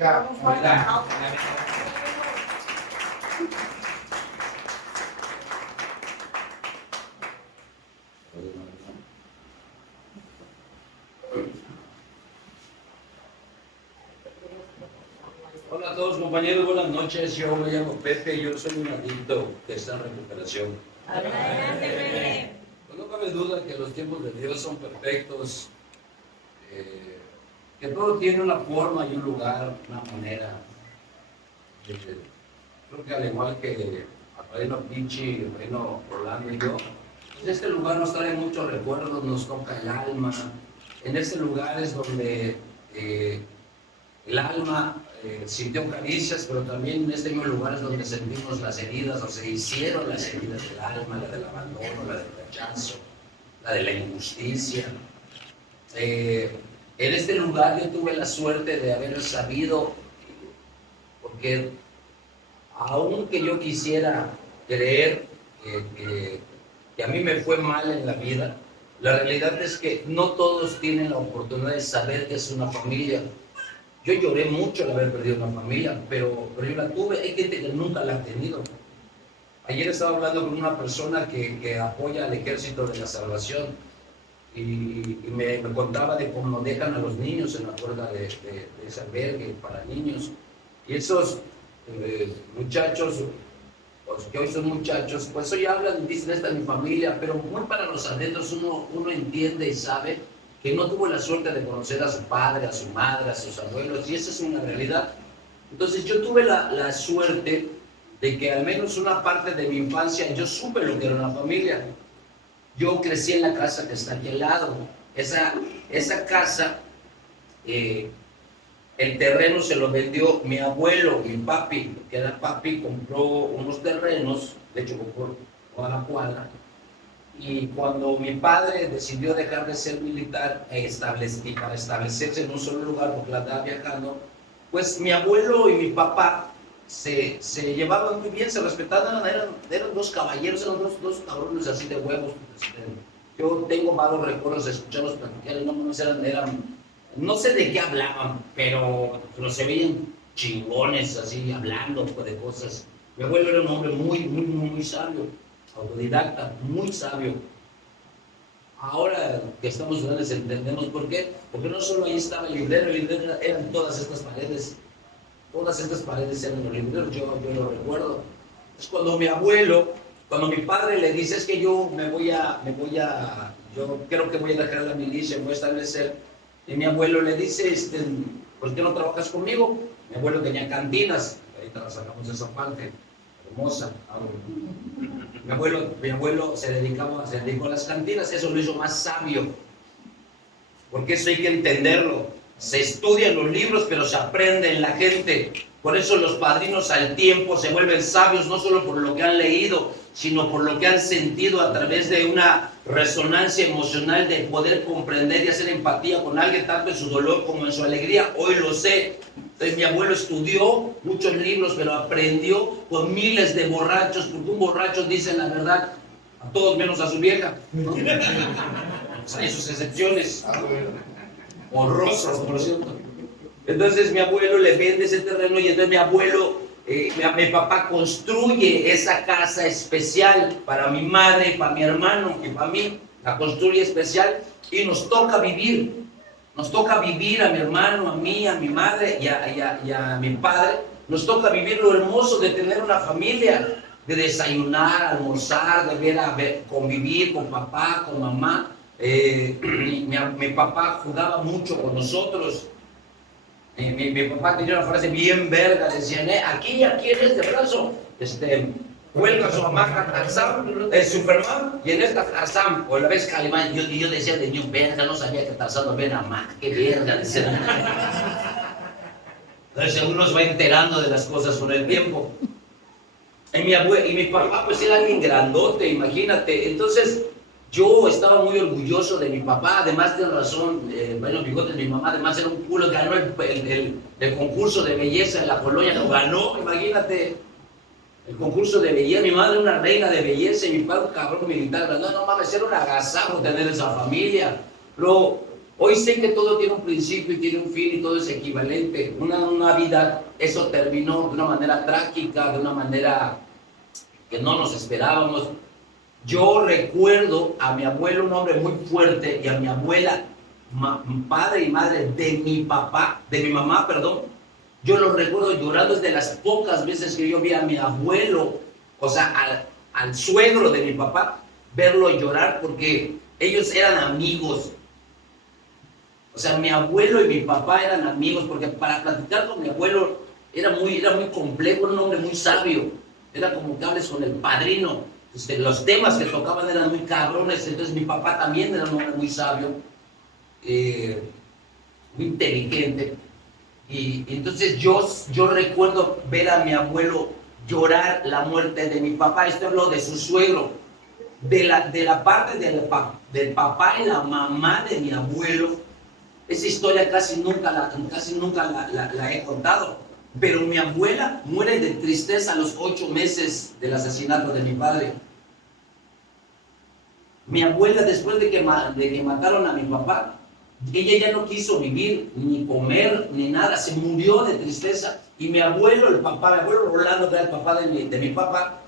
Un fuerte aplauso. Hola a todos compañeros, buenas noches. Yo me llamo Pepe, yo soy un adicto que está en recuperación. Adelante, Pepe. Pues no cabe duda que los tiempos de Dios son perfectos, que todo tiene una forma y un lugar, una manera. Creo que al igual que el reino Pichi, el reino Orlando y yo, en este lugar nos trae muchos recuerdos, nos toca el alma. En este lugar es donde el alma sintió caricias, pero también en este mismo lugar es donde sentimos las heridas, o se hicieron las heridas del alma, la del abandono, la del rechazo, la de la injusticia. En este lugar yo tuve la suerte de haber sabido, porque aunque yo quisiera creer que a mí me fue mal en la vida, la realidad es que no todos tienen la oportunidad de saber que es una familia. Yo lloré mucho al haber perdido una familia, pero yo la tuve. Hay gente que nunca la ha tenido. Ayer estaba hablando con una persona que apoya al Ejército de la Salvación y me contaba de cómo dejan a los niños en la puerta de ese albergue para niños. Y esos muchachos, pues, que hoy son muchachos, pues hoy hablan, dicen, esta es mi familia, pero muy para los adentros uno entiende y sabe que no tuvo la suerte de conocer a su padre, a su madre, a sus abuelos, y esa es una realidad. Entonces yo tuve la suerte de que al menos una parte de mi infancia yo supe lo que era una familia. Yo crecí en la casa que está aquí al lado. Esa casa, el terreno se lo vendió mi abuelo, mi papi, que era papi, compró unos terrenos, de hecho compró toda la cuadra. Y cuando mi padre decidió dejar de ser militar y para establecerse en un solo lugar porque la andaba viajando, pues mi abuelo y mi papá se llevaban muy bien, se respetaban, eran dos caballeros, eran dos cabrones así de huevos. Yo tengo malos recuerdos de escucharlos platicar, no sé de qué hablaban, pero se veían chingones así, hablando de cosas. Mi abuelo era un hombre muy sabio, autodidacta, muy sabio. Ahora que estamos grandes entendemos por qué, porque no solo ahí estaba el librero eran todas estas paredes eran los libreros, yo lo recuerdo. Es cuando mi padre le dice, es que yo yo creo que voy a dejar la milicia, voy a establecer, y mi abuelo le dice, ¿por qué no trabajas conmigo? Mi abuelo tenía cantinas, ahorita la sacamos esa parte, hermosa. Mi abuelo se dedicó a las cantinas, eso lo hizo más sabio, porque eso hay que entenderlo. Se estudian los libros, pero se aprende en la gente. Por eso los padrinos al tiempo se vuelven sabios, no solo por lo que han leído, sino por lo que han sentido a través de una resonancia emocional de poder comprender y hacer empatía con alguien, tanto en su dolor como en su alegría. Hoy lo sé. Entonces, mi abuelo estudió muchos libros, pero aprendió con miles de borrachos, porque un borracho dice la verdad a todos menos a su vieja, ¿no? Hay sus excepciones, horrorosas, por cierto. Entonces mi abuelo le vende ese terreno y entonces mi papá construye esa casa especial para mi madre, para mi hermano y para mí. La construye especial y nos toca vivir. Nos toca vivir a mi hermano, a mí, a mi madre y a mi padre. Nos toca vivir lo hermoso de tener una familia, de desayunar, almorzar, de convivir con papá, con mamá. Mi papá jugaba mucho con nosotros. Mi papá tenía una frase bien verga, decían, aquí en este brazo, cuelga su hamaca Tarzán, Superman, y en esta Tarzán, o la vez Calimán, y yo decía de niño, verga, no sabía que Tarzán no ven hamaca, qué verga, decían. Entonces uno se va enterando de las cosas con el tiempo. Y mi papá pues era alguien grandote, imagínate. Entonces yo estaba muy orgulloso de mi papá, además de razón, bueno, Bigotes, mi mamá además era un culo, ganó el concurso de belleza en la colonia, lo ganó, imagínate, el concurso de belleza. Mi madre una reina de belleza y mi padre un cabrón militar. No mames, era un agasajo tener esa familia. Luego, Hoy sé que todo tiene un principio y tiene un fin y todo es equivalente. Una vida, eso terminó de una manera trágica, de una manera que no nos esperábamos. Yo recuerdo a mi abuelo, un hombre muy fuerte, y a mi abuela, padre y madre de mi papá, de mi mamá, perdón. Yo lo recuerdo llorando, es de las pocas veces que yo vi a mi abuelo, o sea, al suegro de mi papá, verlo llorar, porque ellos eran amigos. O sea, mi abuelo y mi papá eran amigos, porque para platicar con mi abuelo era muy complejo, era un hombre muy sabio. Era como que hables con el padrino. Los temas que tocaban eran muy cabrones, entonces mi papá también era un hombre muy sabio, muy inteligente. Y entonces yo recuerdo ver a mi abuelo llorar la muerte de mi papá. Esto habló de su suegro, de la parte del papá y la mamá de mi abuelo. Esa historia casi nunca la he contado. Pero mi abuela muere de tristeza a los 8 meses del asesinato de mi padre. Mi abuela, después de que mataron a mi papá, ella ya no quiso vivir, ni comer, ni nada. Se murió de tristeza. Y mi abuelo, mi abuelo Rolando, que era el papá de mi papá,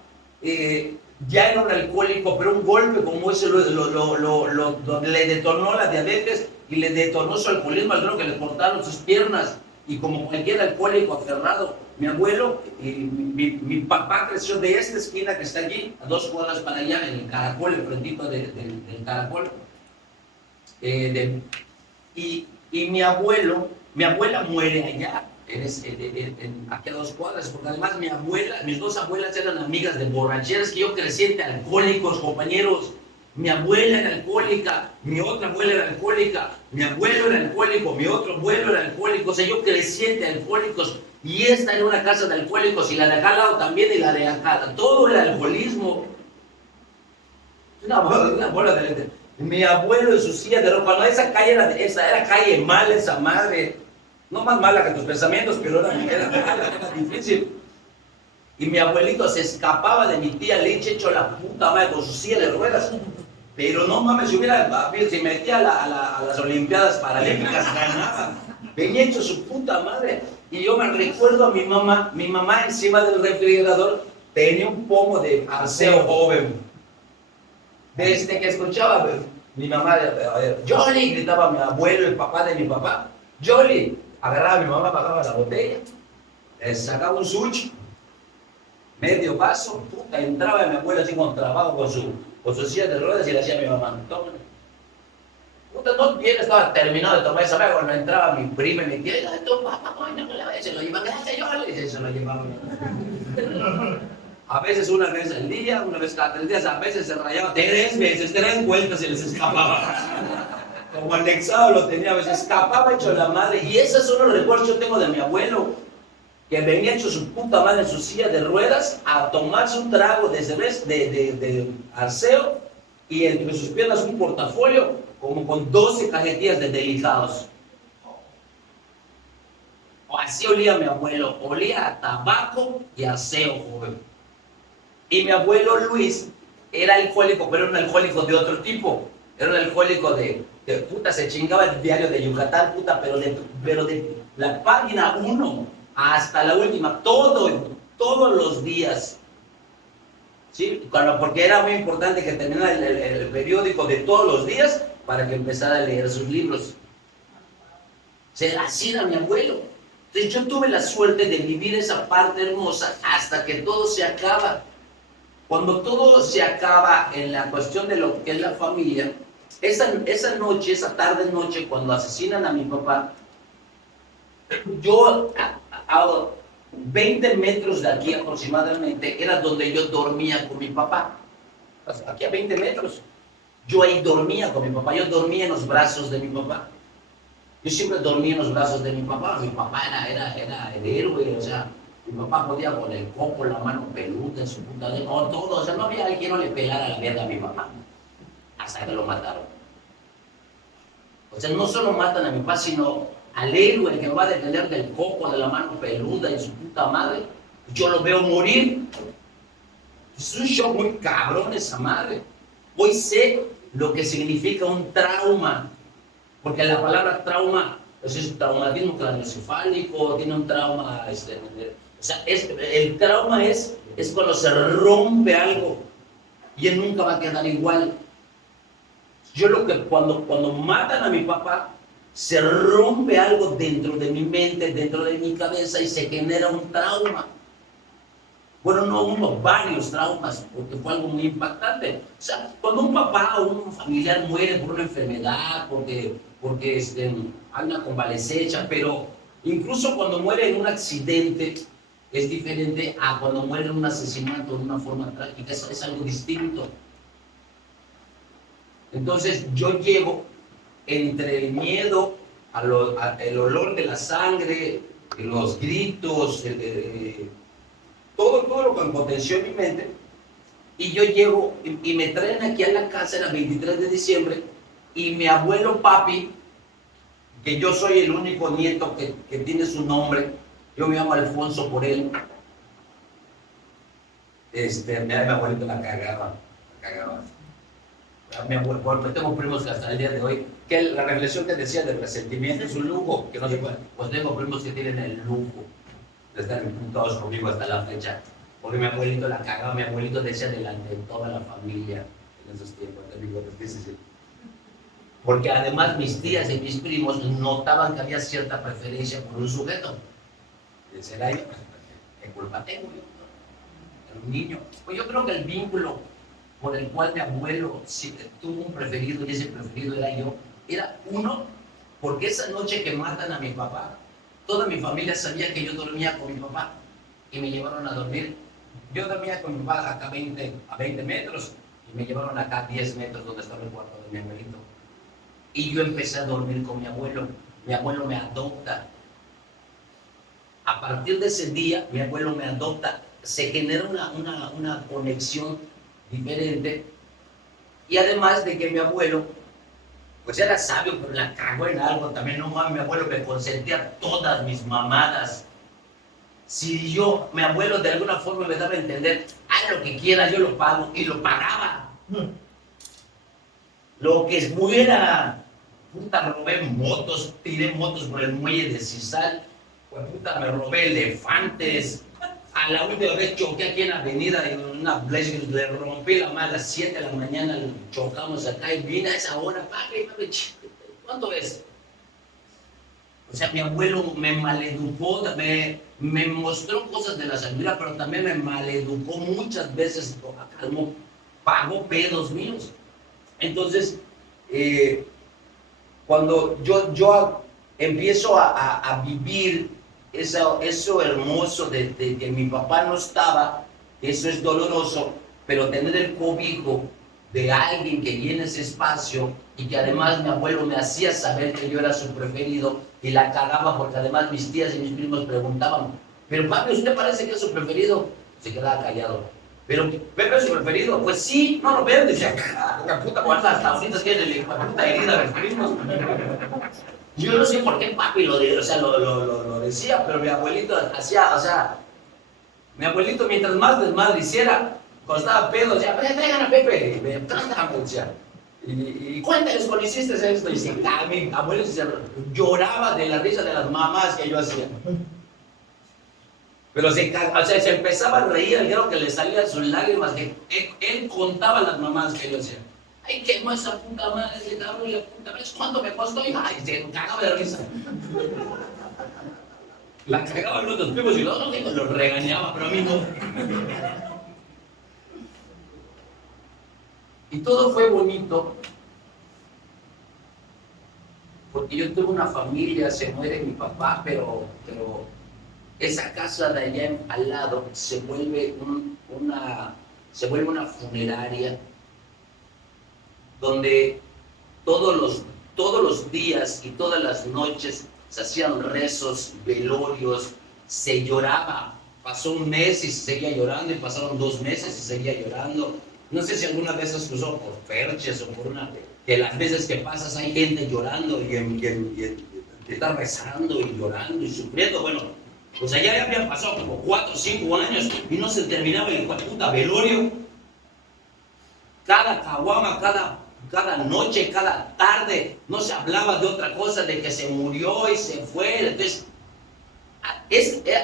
ya era un alcohólico, pero un golpe como ese le detonó la diabetes y le detonó su alcoholismo, al grado que le cortaron sus piernas. Y como cualquier alcohólico aferrado, mi abuelo, mi papá creció de esta esquina que está allí, a 2 cuadras para allá, en el Caracol, el frentito del Caracol. Y mi abuela muere allá, aquí a 2 cuadras, porque además mis 2 abuelas eran amigas de borracheras, que yo crecí entre alcohólicos, compañeros. Mi abuela era alcohólica, mi otra abuela era alcohólica, mi abuelo era alcohólico, mi otro abuelo era alcohólico. O sea, yo crecí entre alcohólicos, y esta era una casa de alcohólicos, y la de acá al lado también, y la de acá, todo era alcoholismo. Una bola de... Mi abuelo en su silla de ropa, no, esa calle era calle mala, esa madre. No más mala que tus pensamientos, pero era mala, era difícil. Y mi abuelito se escapaba de mi tía, le eché hecho la puta madre con su silla de ruedas. Pero no mames, si metía a las Olimpiadas Paralímpicas, ganaba. Venía hecho su puta madre. Y yo me recuerdo a mi mamá encima del refrigerador tenía un pomo de Arceo joven. Desde que escuchaba mi mamá, Jolly, gritaba mi abuelo, el papá de mi papá, Jolly, agarraba a mi mamá, pagaba la botella, sacaba un such, medio vaso, puta, entraba mi abuelo así con trabajo con su silla de ruedas y le decía a mi mamá, toma. Puta, no bien estaba terminado de tomar esa vez cuando entraba mi prima y mi tía, tu papá, coño, no le vayas, se lo llevan, gracias, Jolly, y se lo llevaban. A veces una vez al día, una vez cada 3 días, a veces se rayaba 3 veces, 3 vueltas y les escapaba. Como anexado lo tenía, a veces escapaba hecho la madre. Y esos son los recuerdos que yo tengo de mi abuelo, que venía hecho su puta madre en su silla de ruedas a tomarse un trago de Arceo, y entre sus piernas un portafolio como con 12 cajetillas de delicados. Así olía mi abuelo, olía a tabaco y Arceo, joven. Y mi abuelo Luis era alcohólico, pero era un alcohólico de otro tipo. Era un alcohólico de puta, se chingaba el diario de Yucatán, puta, pero de la página 1 hasta la última, todos los días. ¿Sí? Porque era muy importante que terminara el periódico de todos los días para que empezara a leer sus libros. Así era mi abuelo. Entonces yo tuve la suerte de vivir esa parte hermosa hasta que todo se acaba. Cuando todo se acaba en la cuestión de lo que es la familia, esa noche, esa tarde noche, cuando asesinan a mi papá, yo a 20 metros de aquí aproximadamente era donde yo dormía con mi papá. Aquí a 20 metros. Yo ahí dormía con mi papá, yo dormía en los brazos de mi papá. Yo siempre dormía en los brazos de mi papá. Mi papá era el héroe, o sea, mi papá podía con el coco, la mano peluda, en su puta de todo. O sea, no había alguien que no le pelara la verga a mi papá. Hasta que lo mataron. O sea, no solo matan a mi papá, sino al héroe que me va a defender del coco, de la mano peluda y su puta madre. Yo lo veo morir. Es un shock muy cabrón esa madre. Hoy sé lo que significa un trauma. Porque la palabra trauma, pues es traumatismo craneoencefálico, tiene un trauma, o sea, el trauma es cuando se rompe algo y él nunca va a quedar igual. Yo lo que cuando matan a mi papá, se rompe algo dentro de mi mente, dentro de mi cabeza y se genera un trauma. Bueno, no uno, varios traumas, porque fue algo muy impactante. O sea, cuando un papá o un familiar muere por una enfermedad, porque hay una convalecencia, pero incluso cuando muere en un accidente, es diferente a cuando muere en un asesinato de una forma trágica, es algo distinto. Entonces yo llego entre el miedo, el olor de la sangre, los gritos, todo lo que potenció en mi mente, y yo llego y me traen aquí a la casa el 23 de diciembre, y mi abuelo papi, que yo soy el único nieto que tiene su nombre, yo me llamo Alfonso por él, mi abuelito la cagaba. Mi abuelo, bueno, tengo primos que hasta el día de hoy, que la reflexión que decía del resentimiento es un lujo, que no se puede. Pues tengo primos que tienen el lujo de estar imputados conmigo hasta la fecha. Porque mi abuelito la cagaba, mi abuelito decía delante de toda la familia en esos tiempos. Porque además mis tías y mis primos notaban que había cierta preferencia por un sujeto. ¿Será yo? ¿Qué culpa tengo yo? Era un niño. Pues yo creo que el vínculo por el cual mi abuelo tuvo un preferido, y ese preferido era yo, era uno, porque esa noche que matan a mi papá, toda mi familia sabía que yo dormía con mi papá, y me llevaron a dormir. Yo dormía con mi papá acá a 20 metros, y me llevaron acá a 10 metros donde estaba el cuarto de mi abuelito. Y yo empecé a dormir con mi abuelo me adopta. A partir de ese día, mi abuelo me adopta, se genera una conexión diferente, y además de que mi abuelo pues era sabio, pero la cagó en algo también. No mames, mi abuelo me consentía todas mis mamadas. Si mi abuelo de alguna forma me daba a entender, haz lo que quieras, yo lo pago, y lo pagaba. Lo que fuera, puta, robé motos, tiré motos por el muelle de Cisal, pues puta, me robé elefantes. A la última vez choqué aquí en la avenida en una Blazer, le rompí la mano a las 7 de la mañana, chocamos acá y vine a esa hora, papi, ¿cuánto es? O sea, mi abuelo me maleducó, me mostró cosas de la sabiduría, pero también me maleducó muchas veces, pagó pedos míos. Entonces, cuando yo empiezo a vivir eso hermoso de que mi papá no estaba, eso es doloroso, pero tener el cobijo de alguien que llene ese espacio, y que además mi abuelo me hacía saber que yo era su preferido, y la cagaba porque además mis tías y mis primos preguntaban, pero papi, ¿usted parece que es su preferido? Se quedaba callado. Pero Pepe es su preferido. Pues sí, no lo veo. Decía, la puta, ¿cuántas hasta ahorita tiene la puta herida de los primos? Yo no sé por qué papi lo decía, pero mi abuelito hacía, mi abuelito mientras más desmadre hiciera, cuando estaba pedo, decía, traigan a Pepe, me tratan, decía. Y cuéntales cuando hiciste esto. Y decía, mi abuelo lloraba de la risa de las mamás que yo hacía. Pero se empezaba a reír al grado que le salían sus lágrimas, que él contaba a las mamás que yo hacía. Ay, qué más esa puta madre, ese cabrón, y la puta madre, ¿cuánto me costó? Y ay, se cagaba de risa. La cagaban los primos y los regañaba, pero a mí no. Y todo fue bonito, porque yo tuve una familia, se muere mi papá, pero esa casa de allá al lado se vuelve una funeraria, donde todos los días y todas las noches se hacían rezos, velorios, se lloraba. Pasó un mes y se seguía llorando, y pasaron 2 meses y seguía llorando. No sé si alguna vez has cruzado por Perches o por que las veces que pasas hay gente llorando y está rezando y llorando y sufriendo. Bueno, pues allá ya habían pasado como 4 o 5 años y no se terminaba el hijo de puta velorio. Cada caguama, cada cada noche, cada tarde, no se hablaba de otra cosa, de que se murió y se fue. Entonces,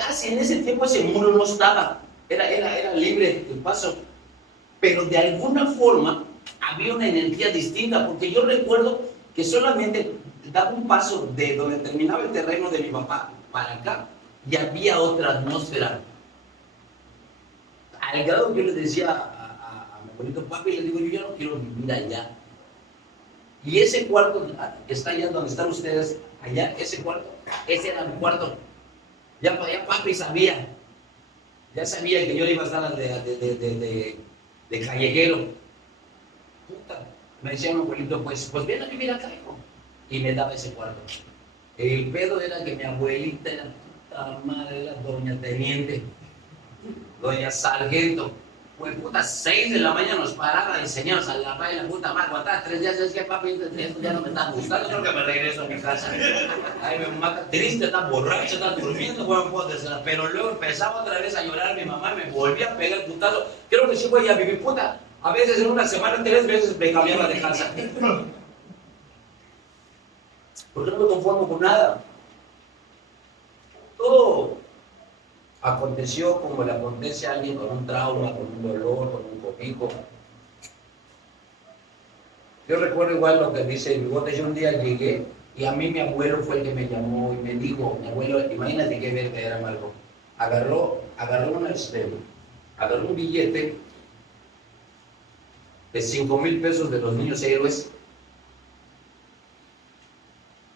así en ese tiempo ese muro no estaba, era libre el paso, pero de alguna forma había una energía distinta, porque yo recuerdo que solamente daba un paso de donde terminaba el terreno de mi papá para acá y había otra atmósfera. Al grado que yo le decía a mi abuelito, papi, le digo, yo ya no quiero vivir allá. Y ese cuarto que está allá donde están ustedes, allá, ese cuarto, ese era mi cuarto. Ya papi sabía, ya sabía que yo iba a estar de callejero. Puta, me decía mi abuelito, pues ven a vivir acá, hijo. Y me daba ese cuarto. El pedo era que mi abuelita era puta madre, era doña teniente, doña sargento. Pues puta, 6 de la mañana nos paraba a enseñarnos a la raya, la puta madre, aguantar 3 días, es que papi, esto ya no me está gustando, creo que me regreso a mi casa. Ay, me mata, triste, está borracha, está durmiendo, bueno, pero luego empezaba otra vez a llorar mi mamá, me volvía a pegar el putazo. Creo que sí voy a vivir, puta, a veces en una semana 3 veces me cambiaba de casa. Porque no me conformo con nada. Todo aconteció como le acontece a alguien con un trauma, con un dolor, con un cobijo. Yo recuerdo igual lo que dice el bigote. Yo un día llegué y a mí mi abuelo fue el que me llamó y me dijo, mi abuelo, imagínate qué verga era, Marco. Agarró un billete de 5,000 pesos de los niños héroes.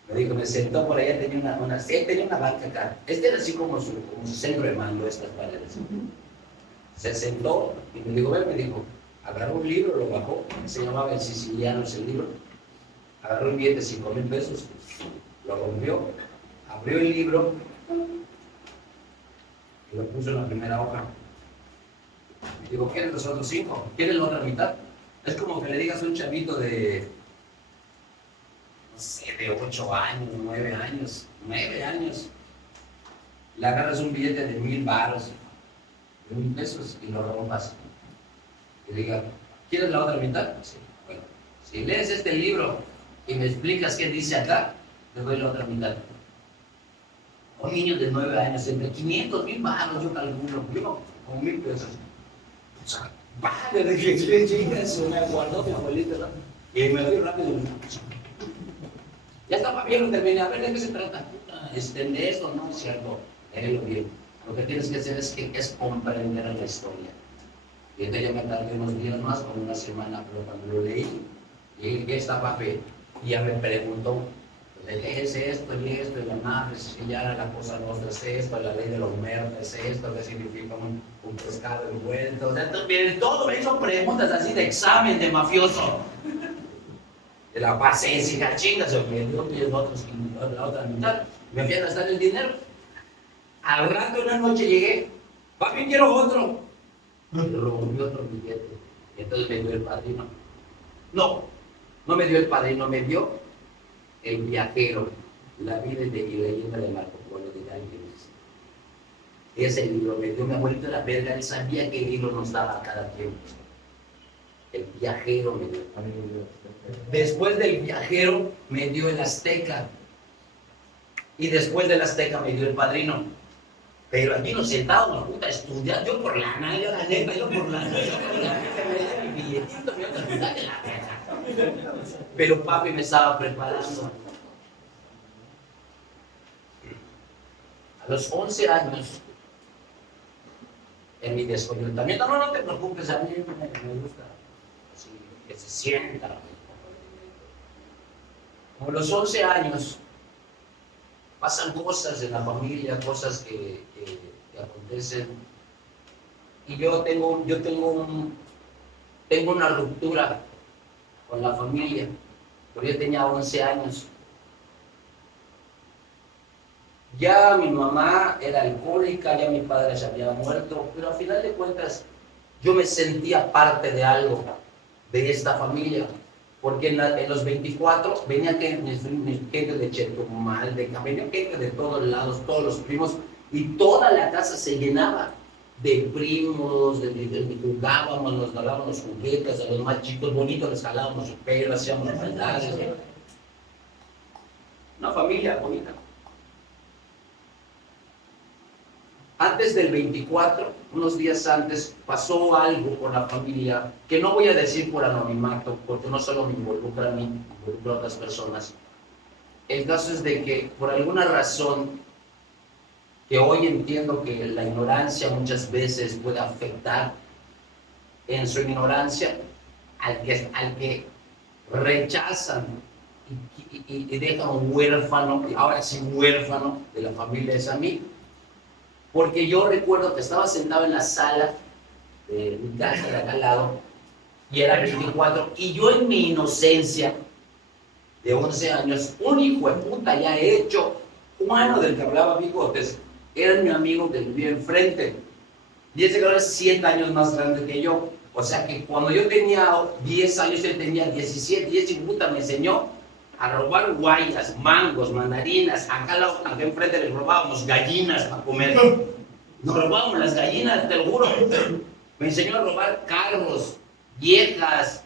Me dijo, me sentó por allá, tenía una banca acá. Este era así como su centro de mando, estas paredes. Se sentó y me dijo, ven, me dijo, agarró un libro, lo bajó, se llamaba El Siciliano, ese libro. Agarró un billete de 5,000 pesos, lo rompió, abrió el libro y lo puso en la primera hoja. Me dijo, ¿quieres los otros 5? ¿Quieres la otra mitad? Es como que le digas a un chavito de, no sé, de 8 años, 9 años, 9 años. Le agarras un billete de 1,000 varos, de 1,000 pesos y lo rompas. Y diga, ¿quieres la otra mitad? Sí. Bueno, si lees este libro y me explicas qué dice acá, te doy la otra mitad. Un niño de 9 años, entre 500, 1,000 varos, yo calculo, yo con 1,000 pesos. O sea, vale, de que eso me guardó mi abuelita, ¿no? Y me doy rápido. Ya estaba bien, lo terminé. A ver, ¿de qué se trata? De esto, no es cierto. Léelo bien. Lo que tienes que hacer es comprender la historia. Y entonces ya me tardé unos días más, como una semana, pero cuando lo leí, dije, ¿qué está, papi? Y ya me preguntó, lees esto, y la madre, si ya era la cosa nuestra, es esto, la ley de los muertos, es esto, ¿qué significa un pescado envuelto? O sea, todo me hizo preguntas así de examen de mafioso. De la paciencia, la chinga, se me dio la otra mitad, me fui a gastar el dinero. Al rato, una noche llegué, papi, quiero otro. Y rompió otro billete. Y entonces me dio el padrino. No me dio el padrino, me dio El Viajero, la vida y leyenda de Marco Polo de Guy Lewis. Ese libro me dio mi abuelito de la verga, él sabía que el libro nos daba cada tiempo. El Viajero me dio. Después del Viajero me dio El Azteca. Y después del Azteca me dio El Padrino. Pero aquí nos sentábamos, puta, a estudiar. Yo por la nalga, la neta, yo por la nalga, me dio mi billetito, me dio la mitad de la verga. Pero papi me estaba preparando. A los 11 años, en mi desorientamiento, no te preocupes, a mí me gusta así, que se sienta. Como a los 11 años, pasan cosas en la familia, cosas que acontecen. Y yo tengo una ruptura con la familia, porque yo tenía 11 años. Ya mi mamá era alcohólica, ya mi padre se había muerto, pero al final de cuentas yo me sentía parte de algo, de esta familia. Porque en los 24 venía gente de Chetumal, venía gente de todos lados, todos los primos, y toda la casa se llenaba. de primos, jugábamos, nos jalábamos juguetes, a los más chicos bonitos les jalábamos su pelo, hacíamos maldades. Una familia bonita. Antes del 24, unos días antes, pasó algo con la familia, que no voy a decir por anonimato, porque no solo me involucra a mí, involucra a otras personas. El caso es de que, por alguna razón, que hoy entiendo que la ignorancia muchas veces puede afectar, en su ignorancia, al que rechazan y dejan huérfano, ahora sí huérfano de la familia es a mí. Porque yo recuerdo que estaba sentado en la sala de mi casa de acá al lado, y era 24, y yo en mi inocencia de 11 años, un hijo de puta ya hecho, humano del que hablaba bigotes, era mi amigo que vivía enfrente, y ese cabrón es 7 años más grande que yo. O sea que cuando yo tenía 10 años, él tenía 17, y ese puta me enseñó a robar guayas, mangos, mandarinas. Acá enfrente les robábamos gallinas para comer. Nos robábamos las gallinas, te lo juro. Me enseñó a robar carros, viejas.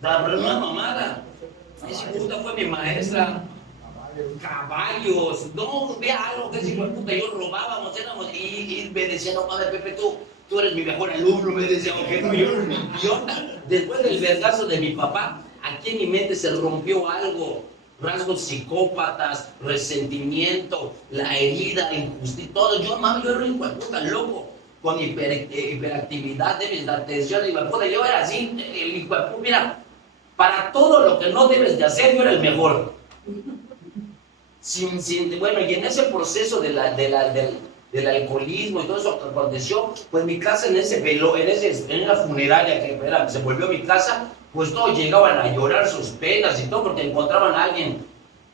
Pero no es mamada. Esa puta fue mi maestra. Caballos. No, vea algo que ese hijo de puta. Yo robábamos, éramos. Y me decía, no mames, Pepe, tú eres mi mejor alumno. Me decía, ok, no, yo era un idiota. Después del vergazo de mi papá, aquí en mi mente se rompió algo, rasgos psicópatas, resentimiento, la herida, injusticia, todo. Yo era un hijo de puta loco, con hiperactividad, déficit de atención, yo era así, el hijo de puta. Mira, para todo lo que no debes de hacer, yo era el mejor. Bueno, y en ese proceso del alcoholismo y todo eso que aconteció, pues mi casa en la funeraria que se volvió mi casa, pues todos llegaban a llorar sus penas y todo, porque encontraban a alguien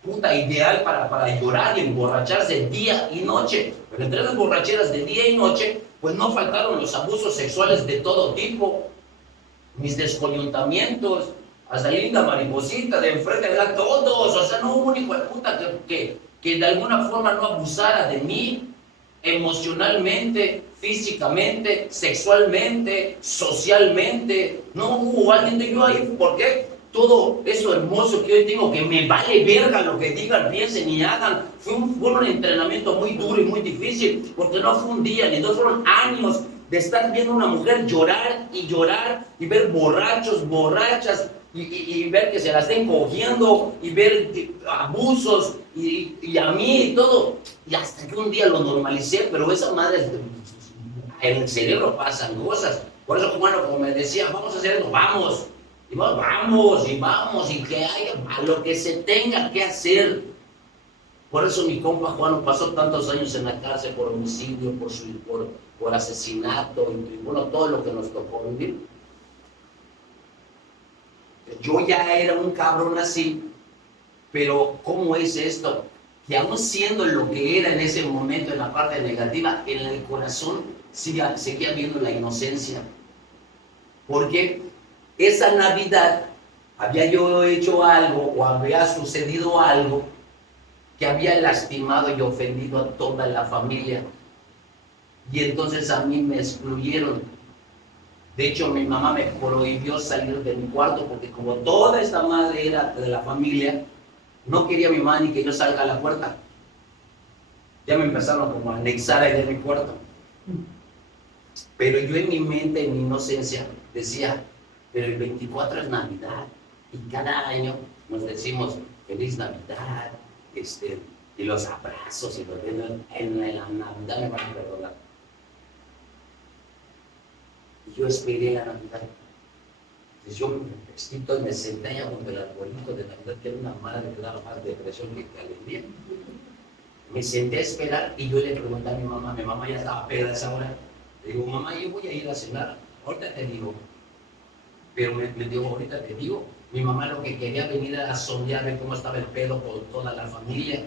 puta ideal para llorar y emborracharse día y noche. Pero entre las borracheras de día y noche, pues no faltaron los abusos sexuales de todo tipo, mis descoyuntamientos, hasta linda mariposita de enfrente, ¿verdad? Todos, o sea, no hubo un hijo de puta que de alguna forma no abusara de mí, emocionalmente, físicamente, sexualmente, socialmente. No hubo alguien de yo ahí. ¿Por qué? Todo eso hermoso que hoy tengo, que me vale verga lo que digan, piensen y hagan, fue un entrenamiento muy duro y muy difícil, porque no fue un día ni dos, fueron años de estar viendo a una mujer llorar y ver borrachos, borrachas, y ver que se la estén cogiendo, y ver abusos, y a mí y todo. Y hasta que un día lo normalicé, pero esa madre, en el cerebro pasan cosas. Por eso, bueno, como me decía, vamos a hacer esto, vamos. Y vamos, y que haya a lo que se tenga que hacer. Por eso mi compa Juan pasó tantos años en la cárcel por homicidio, por asesinato, y bueno, todo lo que nos tocó vivir. Yo ya era un cabrón así, pero ¿cómo es esto? Que aún siendo lo que era en ese momento en la parte negativa, en el corazón seguía viendo la inocencia. Porque esa Navidad había yo hecho algo o había sucedido algo que había lastimado y ofendido a toda la familia. Y entonces a mí me excluyeron. De hecho, mi mamá me prohibió salir de mi cuarto porque como toda esta madre era de la familia, no quería mi mamá ni que yo salga a la puerta. Ya me empezaron como a anexar ahí de mi cuarto. Pero yo en mi mente, en mi inocencia, decía, pero el 24 es Navidad y cada año nos decimos Feliz Navidad, y los abrazos y en la Navidad me van a perdonar. Y yo esperé la Navidad. Entonces yo me senté allá junto al arbolito de Navidad, que era una madre que daba más depresión que alegría. Me senté a esperar y yo le pregunté a mi mamá ya estaba peda a esa hora. Le digo, mamá, yo voy a ir a cenar, ahorita te digo. Pero me dijo, ahorita te digo. Mi mamá lo que quería venir a sondearme cómo estaba el pedo con toda la familia.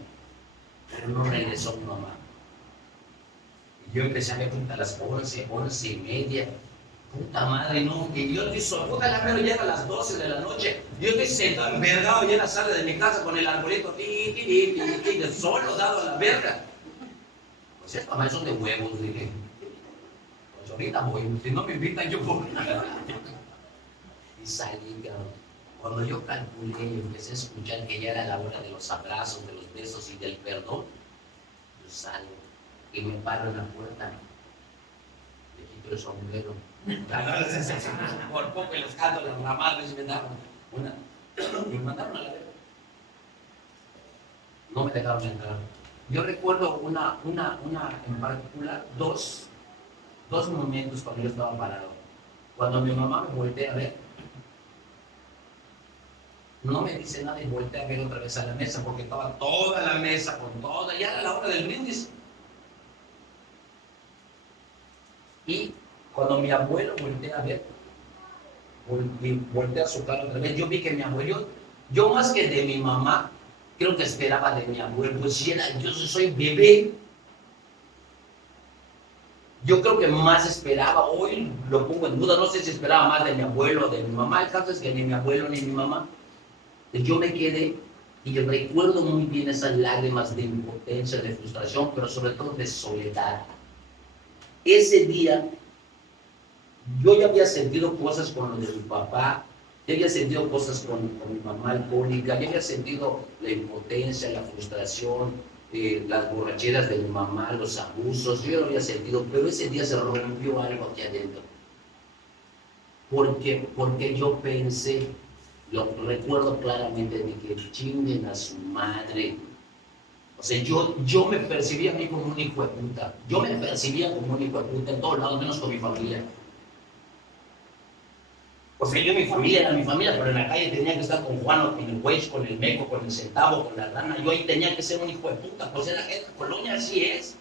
Pero no regresó mi mamá. Y yo empecé a ver a las 11:30. Puta madre, no, que yo estoy solo. Puta, la mero llega a las 12 de la noche. Yo estoy sentado envergado ya en la sala de mi casa con el arbolito, solo dado a la verga. Pues estos tamales son de huevos, dije. Pues ahorita voy, si no me invitan yo voy. Y salí, cabrón. Cuando yo calculé y empecé a escuchar que ya era la hora de los abrazos, de los besos y del perdón, yo salgo y me paro en la puerta. Le quito el sombrero. Por poco y los canto las ramas y me daban una. Y me mandaron a la verga. No me dejaron entrar. Yo recuerdo en particular, dos momentos cuando yo estaba parado. Cuando mi mamá me voltea a ver, no me dice nada y voltea a ver otra vez a la mesa, porque estaba toda la mesa con toda, ya era la hora del brindis. Y cuando mi abuelo voltea a ver, voltea a su cara otra vez, yo vi que mi abuelo, yo más que de mi mamá, creo que esperaba de mi abuelo, pues si era, yo soy bebé. Yo creo que más esperaba, hoy lo pongo en duda, no sé si esperaba más de mi abuelo o de mi mamá. El caso es que ni mi abuelo ni mi mamá. Yo me quedé y yo recuerdo muy bien esas lágrimas de impotencia, de frustración, pero sobre todo de soledad. Ese día yo ya había sentido cosas con lo de mi papá, ya había sentido cosas con mi mamá alcohólica, ya había sentido la impotencia, la frustración, las borracheras de mi mamá, los abusos, yo ya lo había sentido, pero ese día se rompió algo aquí adentro. Porque yo pensé, lo recuerdo claramente, de que chinguen a su madre. O sea, yo me percibía a mí como un hijo de puta. Yo me percibía como un hijo de puta en todos lados, menos con mi familia. O sea, yo mi familia era mi familia, pero en la calle tenía que estar con Juan, con el güey, con el meco, con el centavo, con la rana. Yo ahí tenía que ser un hijo de puta. Pues en esta colonia así es.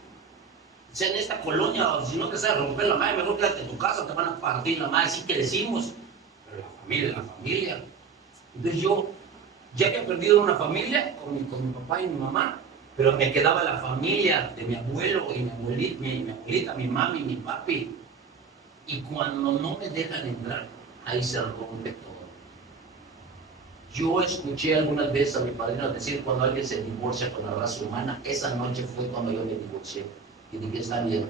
O sea, en esta colonia, si no te sabes romper la madre, mejor quédate en tu casa, te van a partir la madre. Así crecimos. Pero la familia es la familia. Entonces yo ya había perdido una familia con mi papá y mi mamá, pero me quedaba la familia de mi abuelo y mi abuelita, mi mami y mi papi. Y cuando no me dejan entrar, ahí se rompe todo. Yo escuché algunas veces a mi padrino decir, cuando alguien se divorcia con la raza humana, esa noche fue cuando yo me divorcié. Y dije, está bien,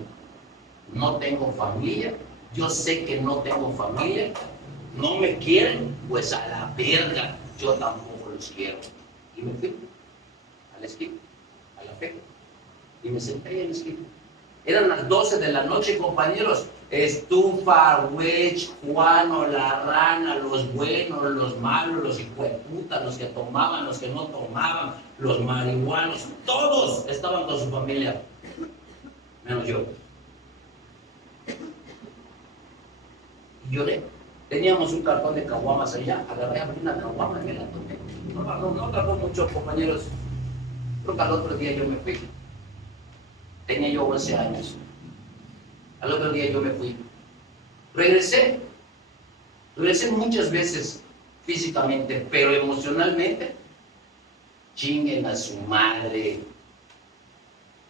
no tengo familia, yo sé que no tengo familia, no me quieren, pues a la verga, yo tampoco los quiero. Y me fui a la esquina, a la fe, y me senté ahí en la esquina. Eran las 12 de la noche, compañeros. Estufa, Wedge, Juano, la rana, los buenos, los malos, los hijueputas, los que tomaban, los que no tomaban, los marihuanos, todos estaban con su familia, menos yo. Y lloré. Teníamos un cartón de caguamas allá, agarré, abrí una caguama y me la tomé. No tardó mucho, compañeros. Creo que al otro día yo me fui. Tenía yo 11 años. Al otro día yo me fui. Regresé muchas veces físicamente, pero emocionalmente, chinguen a su madre.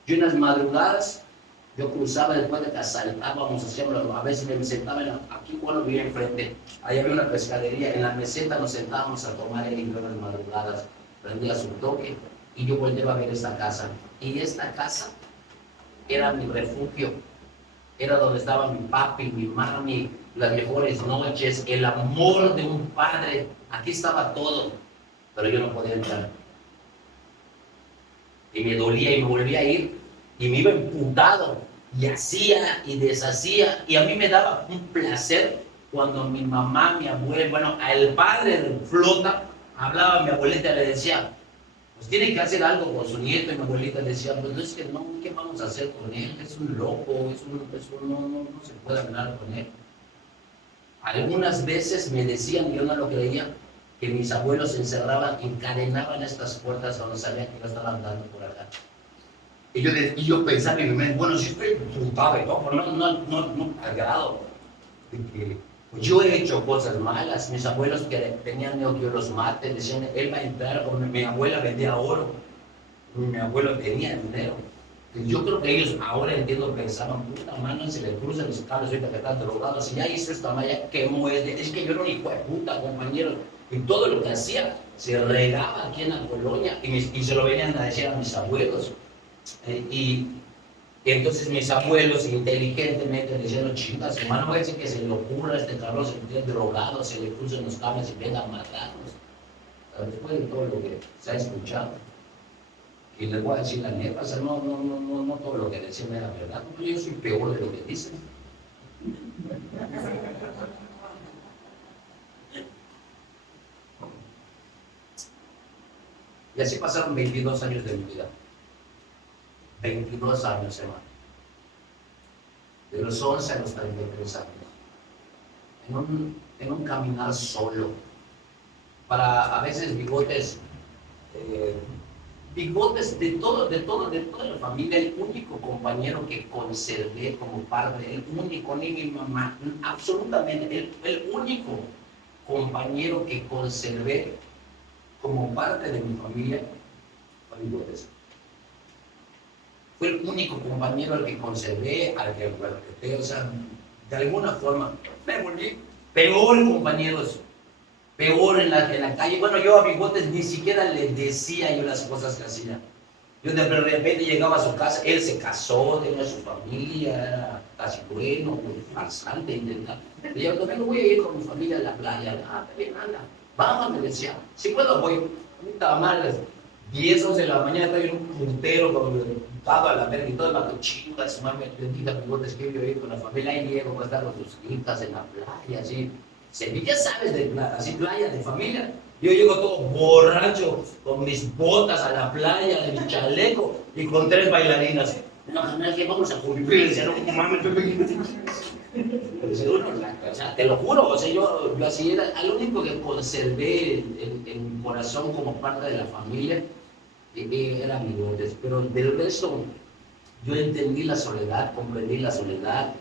Yo en las madrugadas, yo cruzaba después de que asaltábamos, a veces me sentaba aquí cuando vivía enfrente, ahí había una pescadería, en la meseta nos sentábamos a tomar el libro en las madrugadas, prendía su toque y yo volteaba a ver esta casa. Y esta casa era mi refugio. Era donde estaba mi papi, mi mami, las mejores noches, el amor de un padre. Aquí estaba todo, pero yo no podía entrar. Y me dolía y me volvía a ir y me iba emputado y hacía y deshacía. Y a mí me daba un placer cuando mi mamá, mi abuela, bueno, al padre de Flota, hablaba a mi abuelita y le decía, pues tiene que hacer algo con su nieto. Y mi abuelita decía, pues es que no, ¿qué vamos a hacer con él? Es un loco, no se puede hablar con él. Algunas veces me decían, y yo no lo creía, que mis abuelos se encerraban, encadenaban estas puertas donde sabían que yo estaba andando por acá. Y yo pensaba en mi mente, bueno, si estoy putado y todo, pero no al grado de que yo he hecho cosas malas. Mis abuelos que tenían miedo que yo los mate, decían, él va a entrar, como mi abuela vendía oro, mi abuelo tenía dinero. Yo creo que ellos ahora entiendo, pensaban, puta mano, se le cruzan los cables ahorita que están drogados, si ya hizo esta malla, que muerde, es que yo era un hijo de puta, compañero, y todo lo que hacía se regaba aquí en la colonia, y se lo venían a decir a mis abuelos, y Y entonces mis abuelos inteligentemente decían, chicas, hermano, voy a decir que se le ocurra a este Carlos, se metió drogado, se le puso en los cables y venga a matarnos. Después de todo lo que se ha escuchado. Y les voy a decir la neta, o sea, no todo lo que decían era verdad. Yo soy peor de lo que dicen. Y así pasaron 22 años de mi vida. 22 años, hermano. De los 11 a los 33 años. En un caminar solo. Para a veces bigotes de toda la familia, el único compañero que conservé como padre, el único, ni mi mamá, absolutamente, el único compañero que conservé como parte de mi familia fue bigotes. Fue el único compañero al que conservé, al que respeté, o sea, de alguna forma me volví peor compañeros. Peor en la calle. Bueno, yo a Bigotes ni siquiera le decía yo las cosas que hacía. Yo de repente llegaba a su casa, él se casó, tenía su familia, era casi bueno, farsante, intentaba. Le dije, domingo voy a ir con mi familia a la playa. Ah, bien, anda. Vamos, me decía. Si puedo, voy. Ahorita mal, 10, 11 de la mañana, estoy en un puntero, todo a la verga y todo, la chinga, su madre, bendita Bigotes, que yo ir con la familia, ahí llego, voy a estar con sus hijas en la playa, así. Sevilla, sabes, así playa de familia. Yo llego todo borracho, con mis botas a la playa, mi chaleco y con 3 bailarinas. No, carnal, que vamos a cumplir. Decía, no mames, o sea, te lo juro, o sea, yo así era. Al único que conservé en mi corazón como parte de la familia era Bigotes. Pero del resto, yo entendí la soledad, comprendí la soledad,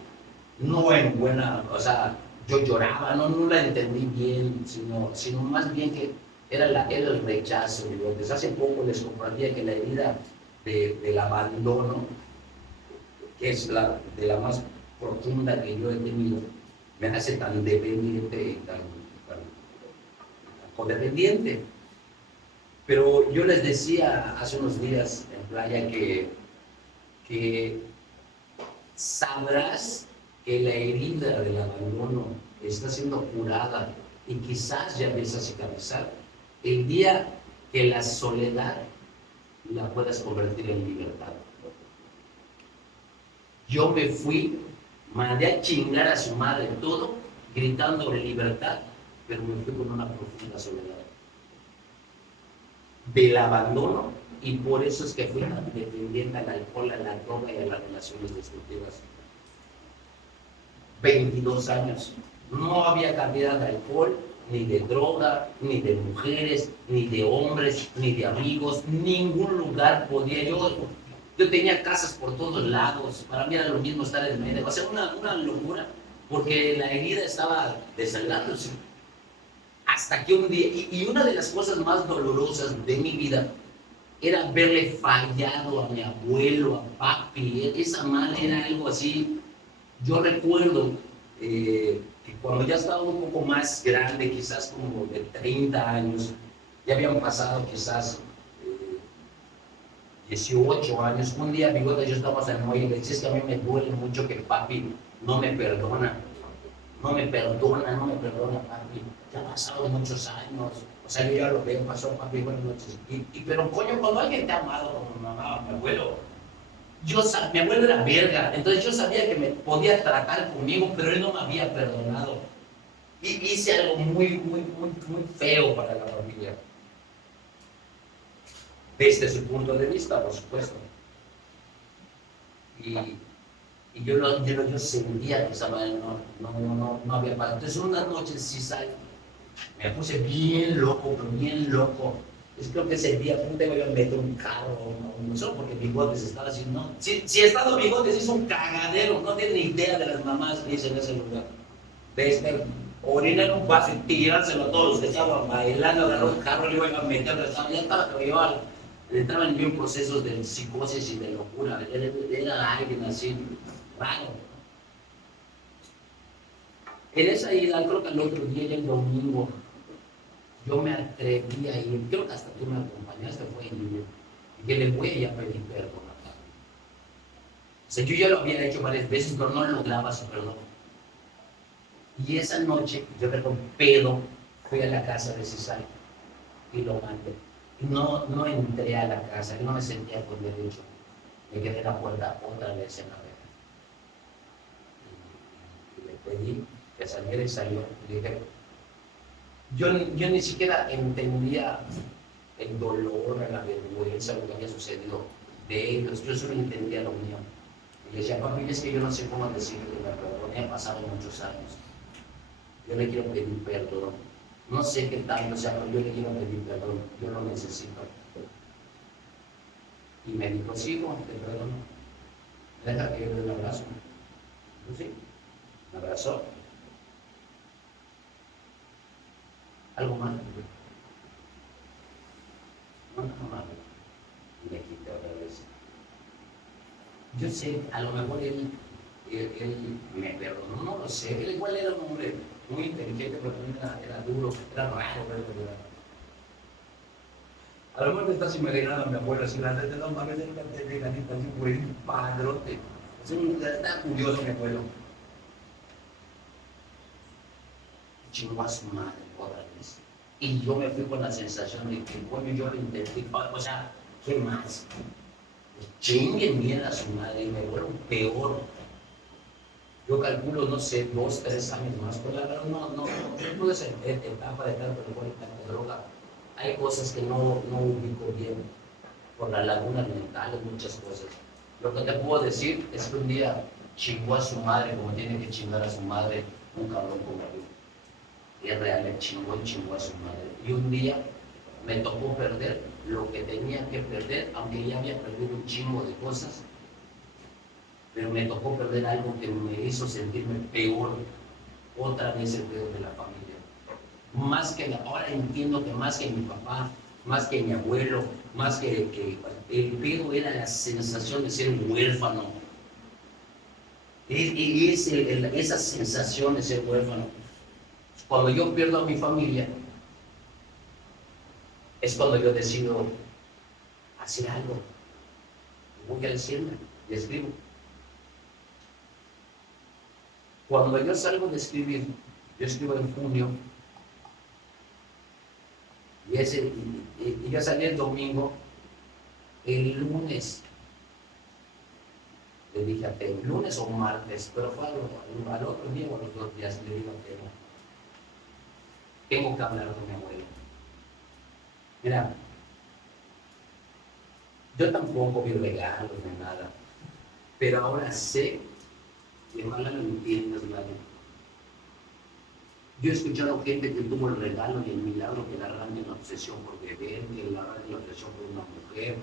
no en buena, o sea, yo lloraba, no la entendí bien, sino más bien que era el rechazo. Desde hace poco les compartía que la herida del abandono, que es de la más profunda que yo he tenido, me hace tan dependiente y tan codependiente. Pero yo les decía hace unos días en playa que sabrás que la herida del abandono está siendo curada y quizás ya empieza a cicatrizar el día que la soledad la puedas convertir en libertad. Yo me fui, mandé a chingar a su madre todo, gritando de libertad, pero me fui con una profunda soledad del abandono, y por eso es que fui tan dependiente al alcohol, a la droga y a las relaciones destructivas. 22 años. No había cantidad de alcohol, ni de droga, ni de mujeres, ni de hombres, ni de amigos. Ningún lugar podía. Yo tenía casas por todos lados. Para mí era lo mismo estar en medio. O sea, una locura, porque la herida estaba desangrándose. Hasta que un día, y una de las cosas más dolorosas de mi vida era verle fallado a mi abuelo, a papi. Esa madre era algo así. Yo recuerdo que cuando ya estaba un poco más grande, quizás como de 30 años, ya habían pasado quizás 18 años, un día Bigote yo estábamos en el muelle y le decía, es que a mí me duele mucho que papi no me perdona, papi, ya han pasado muchos años, o sea, yo ya lo veo, pasó papi, buenas noches, pero coño, cuando alguien te ha amado como mi mamá o mi abuelo, mi abuelo era verga, entonces yo sabía que me podía tratar conmigo, pero él no me había perdonado. Y hice algo muy feo para la familia. Desde su punto de vista, por supuesto. Y yo sentía que esa madre no había pasado. Entonces una noche sí salí, me puse bien loco, pero bien loco. Creo que ese día puta iba a meter un carro, no solo porque Bigotes estaba así, ¿no? Si estando Bigotes hizo un cagadero, no tiene ni idea de las mamás que hice en ese lugar. Desde orinar en un vaso y tirárselo a todos los que estaban bailando, agarró un carro, le iba a meter, ya estaba, pero entraban en procesos de psicosis y de locura, era alguien así, raro. En esa ida, creo que al otro día, el domingo, yo me atreví a ir, creo que hasta tú me acompañaste, fue en y que le voy a pedir perdón a Pablo. sea, yo ya lo había hecho varias veces, pero no lograba su perdón. Y esa noche, yo recuerdo, pedo, fui a la casa de César y lo mandé. No entré a la casa, yo no me sentía con derecho. Me quedé en la puerta otra vez en la reja. Y le pedí que saliera y salió. Y dije, yo ni siquiera entendía el dolor, la vergüenza, lo que había sucedido de ellos. Yo solo entendía lo mío. Y le decía, papi, es que yo no sé cómo decirle que me perdone, han pasado muchos años. Yo le quiero pedir perdón. No sé qué tanto sea, pero yo le quiero pedir perdón. Yo lo necesito. Y me dijo, sí, no, te perdono. Deja que yo le dé un abrazo. Pues sí, me abrazó. Algo más. No, más. Me quité otra vez. Yo sé, a lo mejor él me perdonó, no lo sé. Él igual era un hombre muy inteligente, pero también era duro, era raro, ¿verdad? A lo mejor te estás imaginando a mi abuela, si la gente no mames, era una teleganita así, güey, un padrote. Está curioso mi abuelo. Chingó a su madre otra vez. Y yo me fui con la sensación de que, bueno, yo lo intenté, o sea, ¿qué más? Pues chinguen bien a su madre y me vuelvo peor. Yo calculo, no sé, 2, 3 años más, pero la verdad no pude esa etapa de tanto alcohol y tanta droga. Hay cosas que no ubico bien, por la laguna mental, muchas cosas. Lo que te puedo decir es que un día chingó a su madre como tiene que chingar a su madre un cabrón como yo. Y es real, le chingó a su madre. Y un día me tocó perder lo que tenía que perder, aunque ya había perdido un chingo de cosas, pero me tocó perder algo que me hizo sentirme peor, otra vez el peor de la familia. Ahora entiendo que más que mi papá, más que mi abuelo, más que el pedo era la sensación de ser un huérfano. Esa sensación de ser huérfano. Cuando yo pierdo a mi familia, es cuando yo decido hacer algo. Voy a decirme y escribo. Cuando yo salgo de escribir, yo escribo en junio, y yo salí el domingo, el lunes, le dije a Teo, lunes o martes, pero fue al otro día o a los 2 días, le digo a Teo, tengo que hablar con mi abuelo. Mira, yo tampoco vi regalos ni nada, pero ahora sé, y ojalá lo entiendas, ¿vale? Yo he escuchado gente que tuvo el regalo y el milagro que le arranque la obsesión por beber, que le arranque la obsesión por una mujer,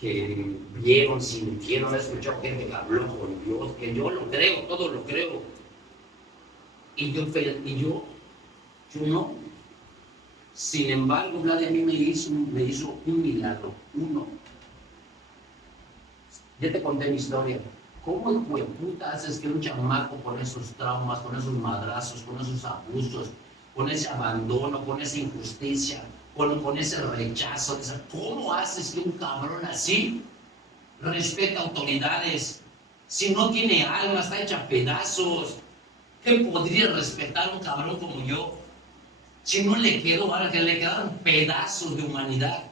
que vieron, sintieron, he escuchado gente que habló con Dios, que yo lo creo, todo lo creo. Y yo no. Sin embargo, nadie a mí me hizo un milagro, uno. Ya te conté mi historia. ¿Cómo hijo de puta haces que un chamaco con esos traumas, con esos madrazos, con esos abusos, con ese abandono, con esa injusticia, con ese rechazo, cómo haces que un cabrón así respeta autoridades? Si no tiene alma, está hecha pedazos. ¿Qué podría respetar un cabrón como yo? Si no le quedó algo, que le quedaron pedazos de humanidad.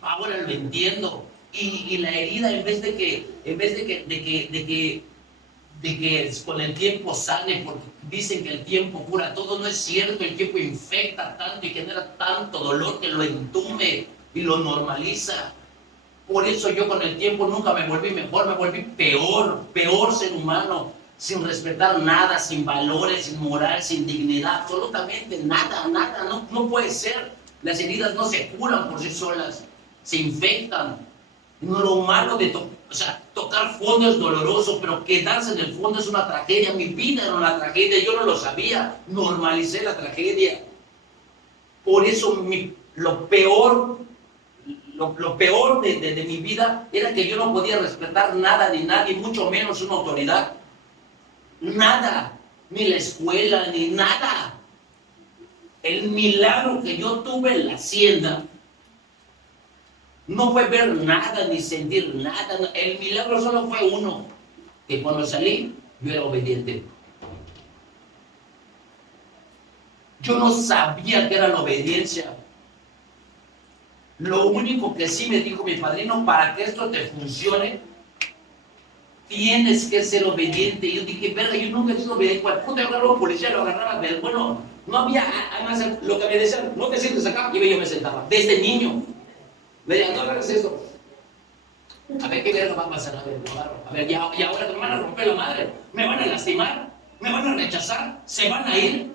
Ahora lo entiendo. Y la herida, en vez de que con el tiempo sane, porque dicen que el tiempo cura todo, no es cierto. El tiempo infecta tanto y genera tanto dolor que lo entume y lo normaliza. Por eso yo con el tiempo nunca me volví mejor, me volví peor ser humano, sin respetar nada, sin valores, sin moral, sin dignidad, absolutamente nada, no puede ser. Las heridas no se curan por sí solas, se infectan. Lo malo de tocar fondo es doloroso, pero quedarse en el fondo es una tragedia. Mi vida era una tragedia, yo no lo sabía, normalicé la tragedia. Por eso lo peor de mi vida era que yo no podía respetar nada ni nadie, mucho menos una autoridad. Nada, ni la escuela, ni nada. El milagro que yo tuve en la hacienda No fue ver nada ni sentir nada. El milagro solo fue uno, que cuando salí yo era obediente. Yo no sabía que era la obediencia. Lo único que sí me dijo mi padrino, para que esto te funcione, tienes que ser obediente. Y yo dije, verga, yo nunca he sido obediente. Cuando te agarraba un policía, lo agarraba. Pero bueno, no había, además, lo que me decían, no te sientes acá, y yo me sentaba. Desde niño. Me decían, no hagas eso. A ver qué verga va a pasar. A ver, y ahora me van a romper la madre. Me van a lastimar. Me van a rechazar. Se van a ir.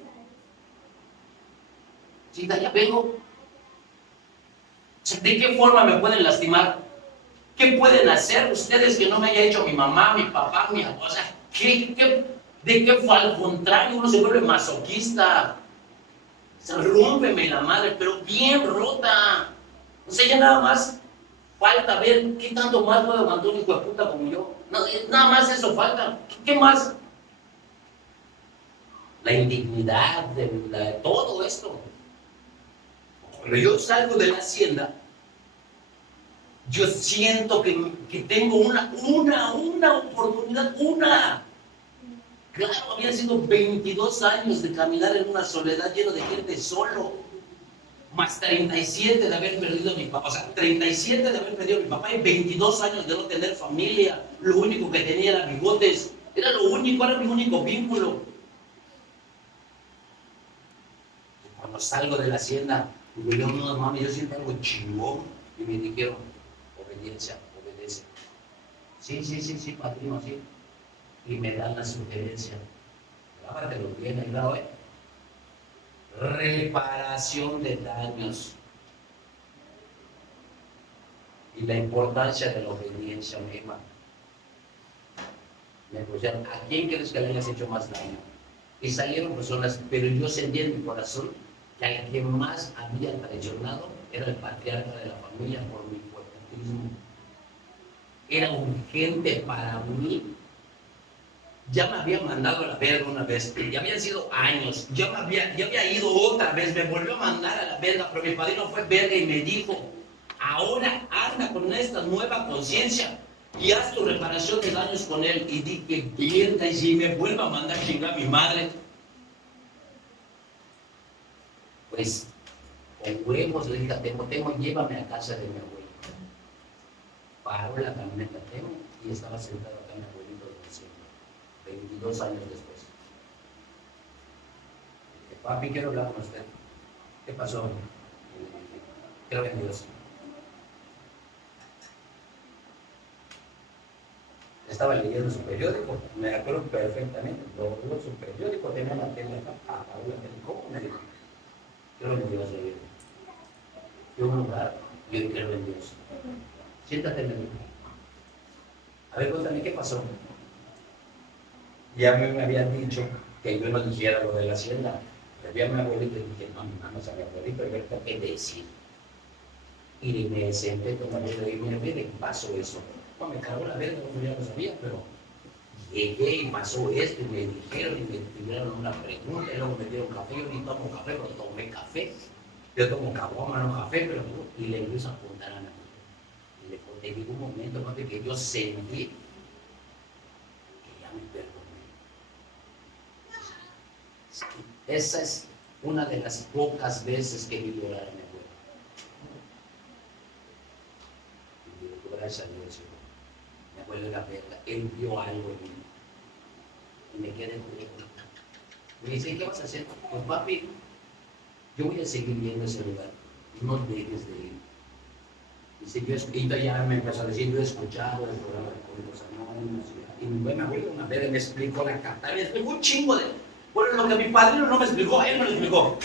Sí, ya vengo. ¿De qué forma me pueden lastimar? ¿Qué pueden hacer ustedes que no me haya hecho mi mamá, mi papá, mi abuela? O sea, ¿de qué fue? Al contrario, uno se vuelve masoquista. O sea, rómpeme la madre, pero bien rota. O sea, ya nada más falta ver qué tanto más puede aguantar un hijo de puta como yo. No, nada más eso falta. ¿Qué más? La indignidad de todo esto. Cuando yo salgo de la hacienda, yo siento que tengo una oportunidad, Claro, habían sido 22 años de caminar en una soledad lleno de gente solo, más 37 de haber perdido a mi papá, o sea, 37 de haber perdido a mi papá y 22 años de no tener familia. Lo único que tenía era bigotes, era lo único, era mi único vínculo. Y cuando salgo de la hacienda, digo yo, no mames, yo siento algo chingón. Y me dijeron, obediencia, obedece. Sí, padrino, sí. Y me dan la sugerencia, lávatelo bien, ayudado, reparación de daños y la importancia de la obediencia misma. Me pusieron, ¿a quién crees que le hayas hecho más daño? Y salieron personas, pero yo sentí en mi corazón que al que más había traicionado era el patriarca de la familia por mi fuertismo. Era urgente para mí. Ya me había mandado a la verga una vez, ya habían sido años, ya había ido otra vez, me volvió a mandar a la verga, pero mi padrino fue verga y me dijo, ahora anda con esta nueva conciencia y haz tu reparación de daños con él. Y dije, verga, y si me vuelve a mandar a chingar a mi madre, pues con huevos le dije a Temo, llévame a casa de mi abuelo. Paró la camioneta Temo y estaba sentado acá mi abuelito del cielo. 22 años después. Dije, papi, quiero hablar con usted. ¿Qué pasó? Creo en Dios. Estaba leyendo su periódico, me acuerdo perfectamente, su periódico, tenía la tele acá, ¿cómo me dijo? Creo en Dios, le digo. Yo un lugar, yo creo en Dios. Siéntate, me dijo. A ver, cuéntame, ¿qué pasó? Ya me habían dicho que yo no dijera lo de la hacienda. Le vi a mi abuelito y dije, no, vamos a mi abuelito, yo tengo que decir. Y me senté con mi abuelo y dije, mire, pasó eso. Bueno, me cagó la verga, yo ya lo sabía, pero llegué y pasó esto y me dijeron y me pidieron una pregunta y luego me dieron café. Yo ni tomo café, pero tomé café. Yo tomo caguama, no café, pero y le empiezo a apuntar a mi abuelo. Y le conté, digo, un momento, papi, que yo sentí que ya me perdoné. Esa es una de las pocas veces que vi llorar a mi abuelo. Y digo, gracias a Dios, Señor. Mi abuelo era verga, él vio algo en mí. Y me quedé con. Me dice, ¿qué vas a hacer? Pues papi, yo voy a seguir viendo ese lugar. No dejes de ir. Dice, y ya me empezó a decir, yo he escuchado el programa de Códigos Anónimos. Y mi abuelo una vez me explicó la carta, me explicó un chingo de. Bueno, lo que mi padrino no me explicó, él me lo explicó.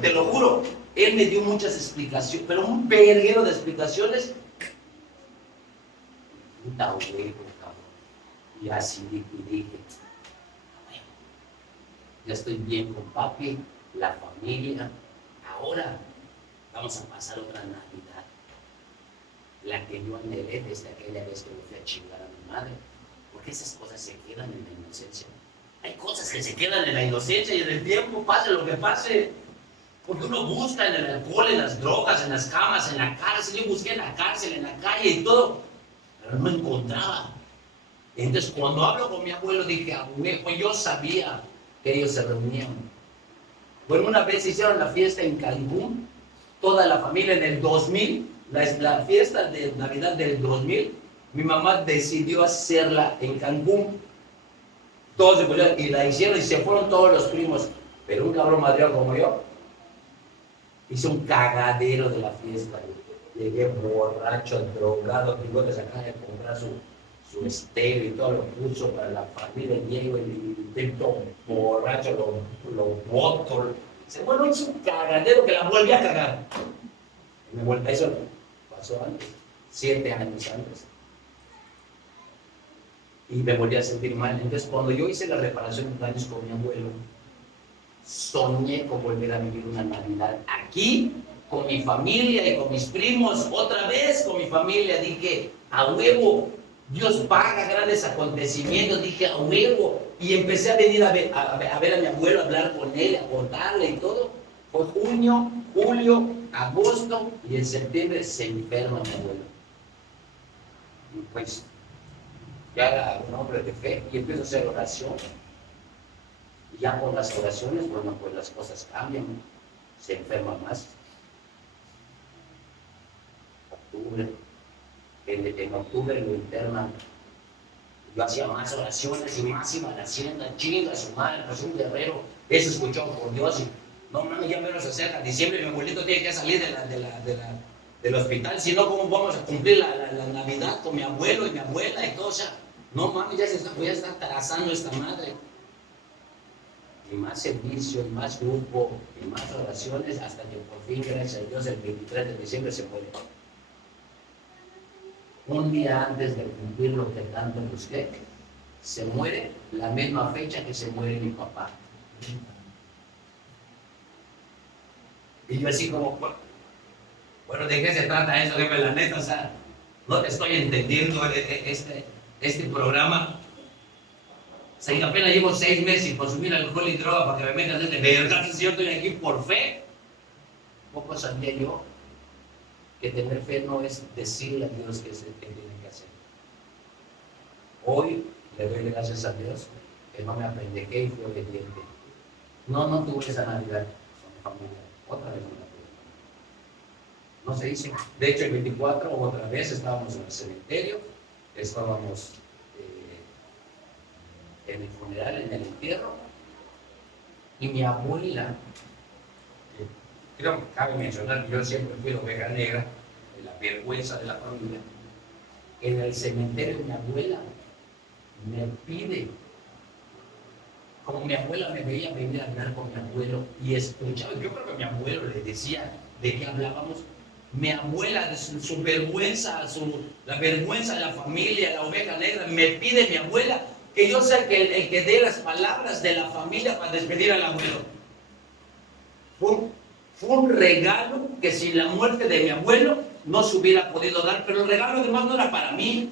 Te lo juro. Él me dio muchas explicaciones, pero un verguero de explicaciones. Puta huevo, cabrón. Y así dije, ya estoy bien con papi, la familia. Ahora vamos a pasar otra Navidad. La que yo anhelé desde aquella vez que me fui a chingar a mi madre. Porque esas cosas se quedan en la inocencia. Hay cosas que se quedan en la inocencia y en el tiempo, pase lo que pase. Porque uno busca en el alcohol, en las drogas, en las camas, en la cárcel. Yo busqué en la cárcel, en la calle y todo, pero no encontraba. Entonces, cuando hablo con mi abuelo, dije, pues yo sabía que ellos se reunían. Bueno, una vez hicieron la fiesta en Cancún, toda la familia en el 2000, la fiesta de Navidad del 2000, mi mamá decidió hacerla en Cancún. Todos se pusieron y la hicieron y se fueron todos los primos. Pero un cabrón madreado como yo, hice un cagadero de la fiesta. Llegué borracho, drogado, bigotes, acá de comprar su estéreo y todo lo puso para la familia. Llego y todo borracho, lo boto. Bueno, hice un cagadero que la volví a cagar. Eso pasó antes, 7 años antes. Y me volví a sentir mal. Entonces, cuando yo hice la reparación de daños con mi abuelo, soñé con volver a vivir una Navidad aquí, con mi familia y con mis primos, otra vez con mi familia. Dije, a huevo, Dios paga grandes acontecimientos, dije, a huevo. Y empecé a venir a ver a mi abuelo, a hablar con él, a contarle y todo. Fue junio, julio, agosto, y en septiembre se enferma mi abuelo. Y pues, ya era un hombre de fe, y empiezo a hacer oración. Y ya con las oraciones, bueno, pues las cosas cambian, se enferma más. Octubre, en octubre lo internan. Yo hacía más oraciones y más iba a la hacienda, chinga su madre, pues un guerrero, es escuchado por Dios. Y no mames, ya menos se acerca diciembre, mi abuelito tiene que salir del hospital, si no, ¿cómo vamos a cumplir la Navidad con mi abuelo y mi abuela y todo? O sea, no mames, voy a estar trazando esta madre. Y más servicio, y más grupo, y más oraciones, hasta que por fin, gracias a Dios, el 23 de diciembre se muere. Un día antes de cumplir lo que tanto busqué, se muere la misma fecha que se muere mi papá. Y yo así como, bueno, ¿de qué se trata eso? Dime la neta, o sea, no te estoy entendiendo este programa. O sea, y apenas llevo 6 meses sin consumir alcohol y droga para que me metas de verdad, si yo estoy aquí por fe. Poco sabía yo que tener fe no es decirle a Dios qué tiene que hacer. Hoy le doy gracias a Dios que no me apendejé y fui obediente. No tuve esa Navidad con mi familia. Otra vez no la tuve. No se hizo. De hecho, el 24 otra vez estábamos en el cementerio, estábamos en el funeral, en el entierro, y mi abuela, creo que cabe mencionar que yo siempre fui la oveja negra, la vergüenza de la familia. En el cementerio mi abuela me pide, como mi abuela me veía venir a hablar con mi abuelo y escuchaba, yo creo que mi abuelo le decía de qué hablábamos. Mi abuela, de su vergüenza, la vergüenza de la familia, la oveja negra, me pide mi abuela que yo sea el que dé las palabras de la familia para despedir al abuelo. Fue un regalo que sin la muerte de mi abuelo no se hubiera podido dar, pero el regalo además no era para mí.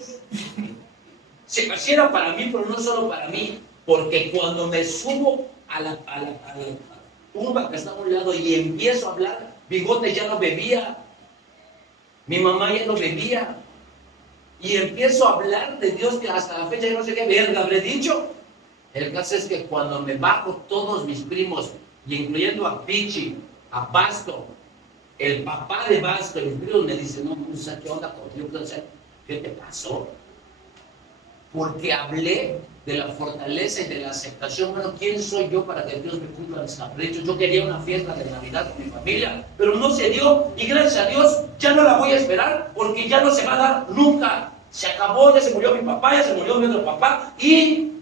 Sí era para mí, pero no solo para mí, porque cuando me subo a la tumba que está a un lado y empiezo a hablar, Bigote ya no bebía, mi mamá ya no bebía, y empiezo a hablar de Dios que hasta la fecha yo no sé qué verga habré dicho. El caso es que cuando me bajo, todos mis primos, y incluyendo a Pichi, a Basto, el papá de Basto, mis primos me dicen, no, o sea, ¿qué onda contigo? O sea, ¿qué te pasó? Porque hablé de la fortaleza y de la aceptación. Bueno, ¿quién soy yo para que Dios me cumpla mis caprichos? Yo quería una fiesta de Navidad con mi familia, pero no se dio, y gracias a Dios ya no la voy a esperar, porque ya no se va a dar nunca. Se acabó, ya se murió mi papá, ya se murió mi otro papá, y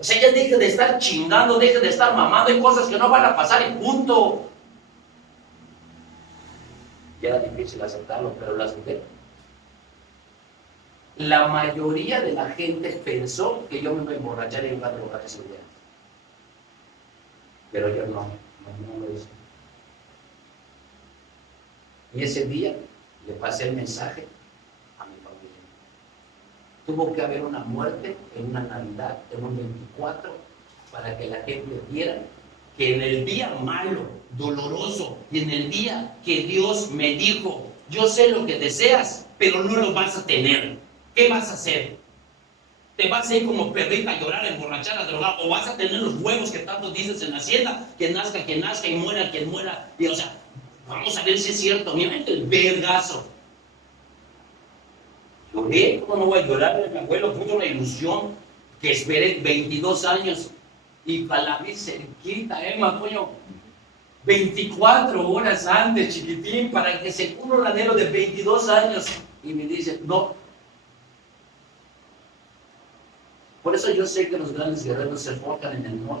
o sea, ya deje de estar chingando, deje de estar mamando en cosas que no van a pasar y punto. Ya era difícil aceptarlo, pero lo acepté. La mayoría de la gente pensó que yo me iba a emborrachar y iba a drogar ese día. Pero yo no lo hice. Y ese día le pasé el mensaje a mi familia. Tuvo que haber una muerte en una Navidad, en un 24, para que la gente viera que en el día malo, doloroso, y en el día que Dios me dijo, yo sé lo que deseas, pero no lo vas a tener, ¿qué vas a hacer? ¿Te vas a ir como perrita a llorar, emborrachar, a drogar? ¿O vas a tener los huevos que tanto dices en la hacienda? Que nazca quien nazca y muera quien muera. Y, o sea, vamos a ver si es cierto. Mira el vergazo. Lloré, ¿cómo no voy a llorar? Mi abuelo puso una ilusión que esperé 22 años y para la vi cerquita, Emma, coño. 24 horas antes, chiquitín, para que se cumpla un anhelo de 22 años. Y me dice, no. Por eso yo sé que los grandes guerreros se enfocan en el no,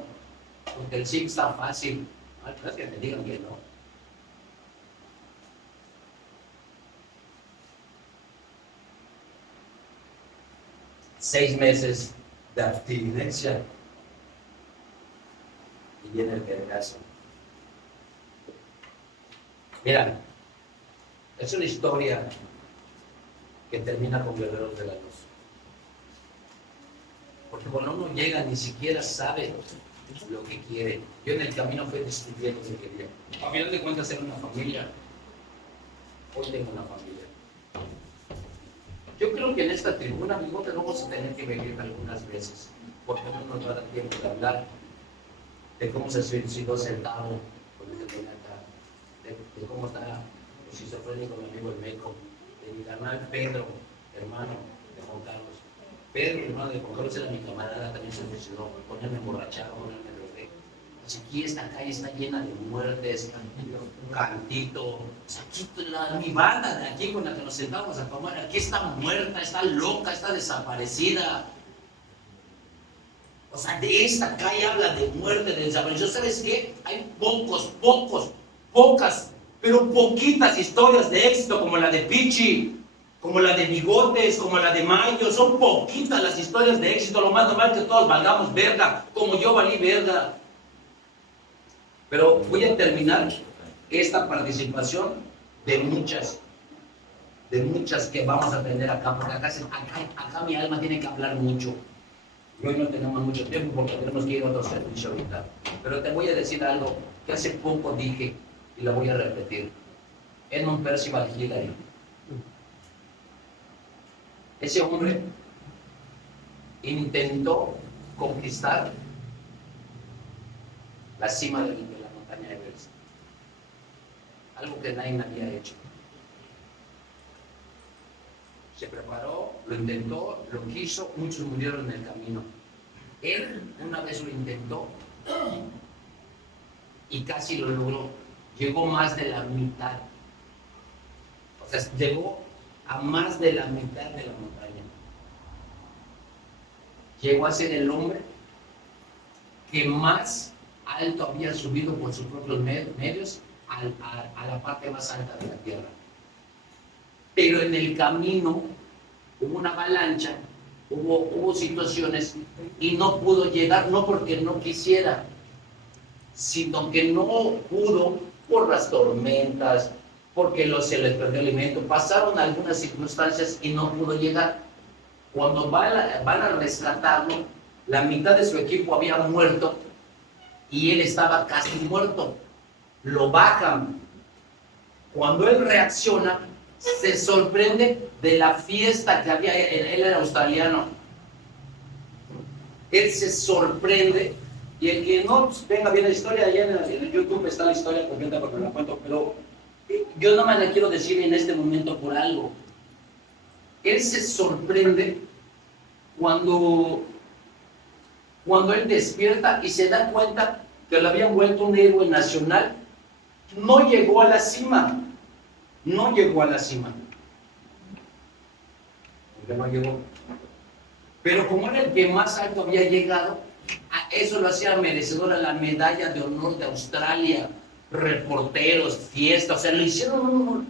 porque el sí está fácil. No es que me digan que no. Seis meses de abstinencia y viene el vergazo. Mira, es una historia que termina con Guerreros de la Luz. Porque cuando uno llega ni siquiera sabe lo que quiere. Yo en el camino fui descubriendo lo que quería. A final de cuentas era una familia. Hoy tengo una familia. Yo creo que en esta tribuna, amigo, te vamos a tener que venir algunas veces. Porque no nos va a dar tiempo de hablar de cómo se suicidó Centavo con este planeta, de cómo está el esquizofrénico mi amigo el Meco, de mi carnal Pedro, hermano de Juan Carlos. Pedro, hermano de Juan Carlos, era mi camarada, también se suicidó, ponerme emborrachado, ponerme drogué. Pues aquí esta calle está llena de muertes, Cantito, o sea, aquí mi banda de aquí con la que nos sentábamos a tomar, aquí está muerta, está loca, está desaparecida. O sea, de esta calle habla de muerte, de desaparición. ¿Sabes qué? Hay pocas, pero poquitas historias de éxito como la de Pichi, como la de Bigotes, como la de Mayo. Son poquitas las historias de éxito. Lo más normal es que todos valgamos verga, como yo valí verga. Pero voy a terminar esta participación de muchas que vamos a tener acá, porque acá mi alma tiene que hablar mucho. Y hoy no tenemos mucho tiempo porque tenemos que ir a otro servicio ahorita. Pero te voy a decir algo que hace poco dije y lo voy a repetir. Edmund Percival Hillary. Ese hombre intentó conquistar la cima de la montaña Everest. Algo que nadie había hecho. Se preparó, lo intentó, lo quiso, muchos murieron en el camino. Él una vez lo intentó y casi lo logró. Llegó más de la mitad. O sea, llegó a más de la mitad de la montaña. Llegó a ser el hombre que más alto había subido por sus propios medios a la parte más alta de la tierra. Pero en el camino hubo una avalancha, hubo situaciones y no pudo llegar, no porque no quisiera, sino que no pudo por las tormentas, porque se les perdió el alimento, pasaron algunas circunstancias y no pudo llegar. Cuando van a rescatarlo, la mitad de su equipo había muerto y él estaba casi muerto. Lo bajan. Cuando él reacciona, se sorprende de la fiesta que había. Él era australiano. Él se sorprende, y el que no venga bien la historia, allá en el YouTube está la historia completa porque me la cuento, pero yo no me la quiero decir en este momento por algo. Él se sorprende cuando él despierta y se da cuenta que lo habían vuelto un héroe nacional. No llegó a la cima. No llegó a la cima. Porque no llegó. Pero como era el que más alto había llegado, a eso lo hacía merecedor a la medalla de honor de Australia. Reporteros, fiestas, o sea, le hicieron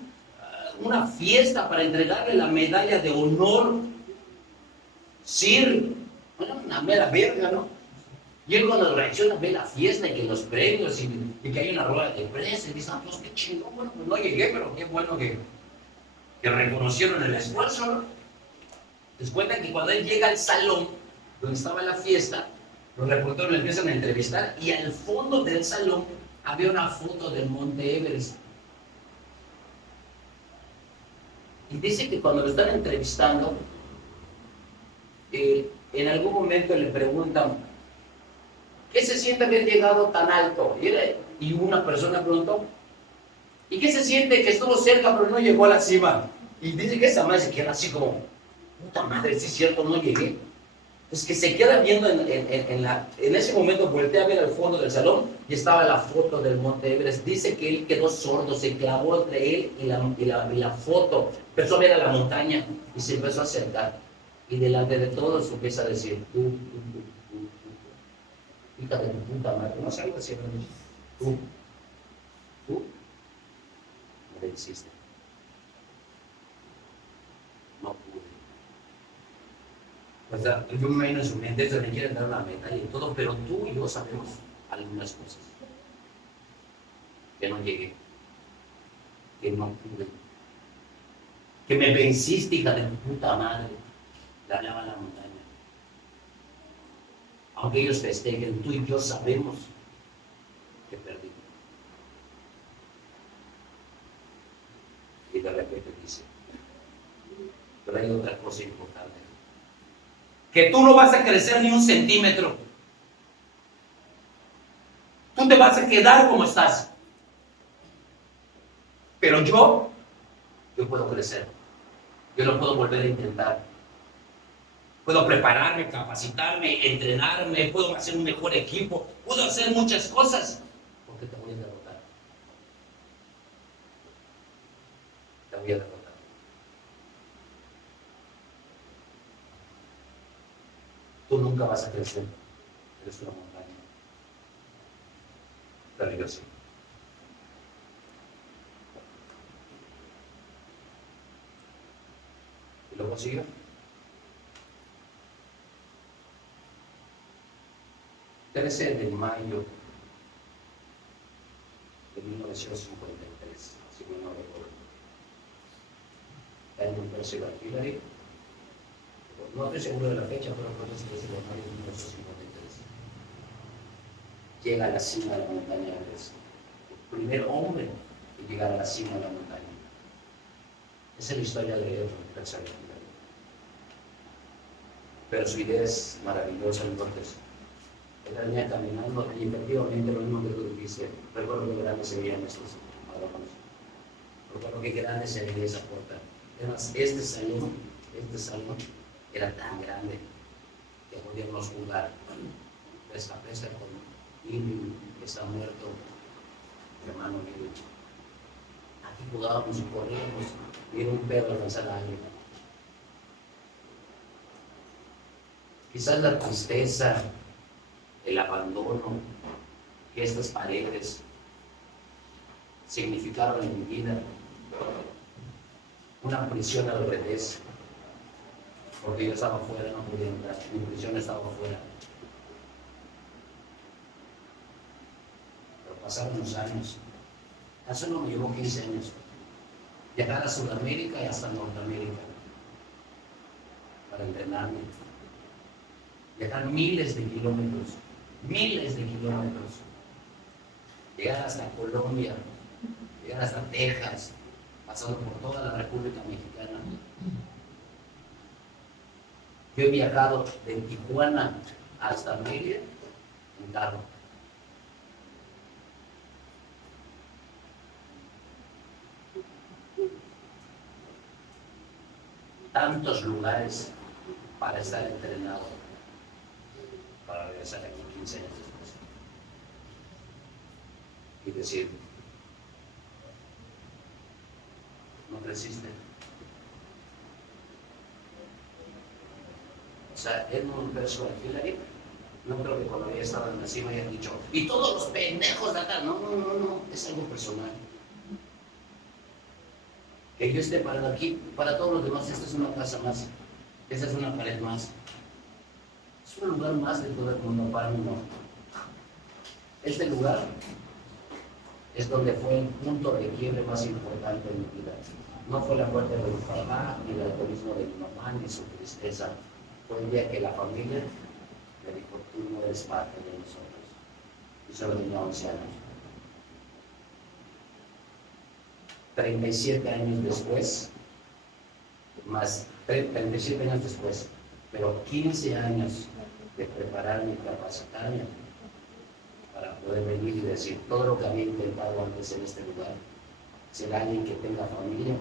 una fiesta para entregarle la medalla de honor. Sir, una mera verga, ¿no? Y él cuando reacciona ve la fiesta y que los premios y que hay una rueda de prensa y dice, ah, pues qué chingón, bueno, pues no llegué, pero qué bueno que reconocieron el esfuerzo, ¿no? Les cuentan que cuando él llega al salón donde estaba la fiesta, Los reporteros le empiezan a entrevistar y al fondo del salón había una foto del Monte Everest. Y dice que cuando lo están entrevistando, en algún momento le preguntan, ¿qué se siente haber llegado tan alto? Y una persona preguntó, ¿y qué se siente que estuvo cerca pero no llegó a la cima? Y dice que esa madre se queda así como, puta madre, sí es cierto, no llegué. Es que se queda viendo en ese momento, voltea a ver al fondo del salón y estaba la foto del Monte Everest. Dice que él quedó sordo, se clavó entre él y la foto. Empezó a ver a la montaña y se empezó a acercar. Y delante de todos empieza a decir, tú, hija de tu puta madre, no sé algo así, tú, no le hiciste. No pude. O sea, yo me imagino en su mente, se me quieren dar una medalla y todo, pero tú y yo sabemos algunas cosas. Que no llegué, que no pude, que me venciste, hija de tu puta madre, le hablaba a la montaña. Aunque ellos festejen, tú y yo sabemos que perdí. Y de repente dice, pero hay otra cosa importante. Que tú no vas a crecer ni un centímetro. Tú te vas a quedar como estás. Pero yo puedo crecer. Yo lo puedo volver a intentar. Puedo prepararme, capacitarme, entrenarme, puedo hacer un mejor equipo, puedo hacer muchas cosas. Porque te voy a derrotar. Te voy a derrotar. Tú nunca vas a crecer. Eres una montaña. Pero yo sí. ¿Y lo consiguió? 13 de mayo de 1953, si no recuerdo. En un precio de Hillary. No estoy seguro de la fecha, pero creo que es 13 de mayo de 1953. Llega a la cima de la montaña Everest. El primer hombre que llega a la cima de la montaña. Esa es la historia de Precio de Hillary. Pero su idea es maravillosa, entonces. Él venía caminando y efectivamente lo mismo que tú dijiste. Recuerdo que grandes se veían estos adornos. Recuerdo que grandes se veía esa puerta. Además, este salón era tan grande que podíamos jugar pesca con Irving, que está muerto, hermano Irving. Aquí jugábamos y corríamos y era un perro alcanzar a alguien. Quizás la tristeza, el abandono, que estas paredes significaron en mi vida, una prisión al revés, porque yo estaba afuera, no podía entrar, mi prisión estaba afuera. Pero pasaron los años, eso no me llevó 15 años, llegar a Sudamérica y hasta Norteamérica, para entrenarme, viajar miles de kilómetros, llegar hasta Colombia, llegar hasta Texas, pasando por toda la República Mexicana. Yo he viajado de Tijuana hasta Mérida en carro. Tantos lugares para estar entrenado, para regresar aquí 15 años después y decir, no resiste. O sea, Edmund Percival Hillary, no creo que cuando había estado en la cima hayan dicho, y todos los pendejos de acá, no, es algo personal. Que yo esté parado aquí, para todos los demás, esta es una casa más, esta es una pared más. Es un lugar más de todo el mundo, para mí no. Este lugar es donde fue el punto de quiebre más importante de mi vida. No fue la muerte de mi papá, ni el alcoholismo de mi mamá, ni su tristeza. Fue el día que la familia me dijo, tú no eres parte de nosotros. Yo solo tenía 11 años. 37 años después, más 37 años después, pero 15 años de prepararme y capacitarme para poder venir y decir todo lo que había intentado antes en este lugar. Ser alguien que tenga familia.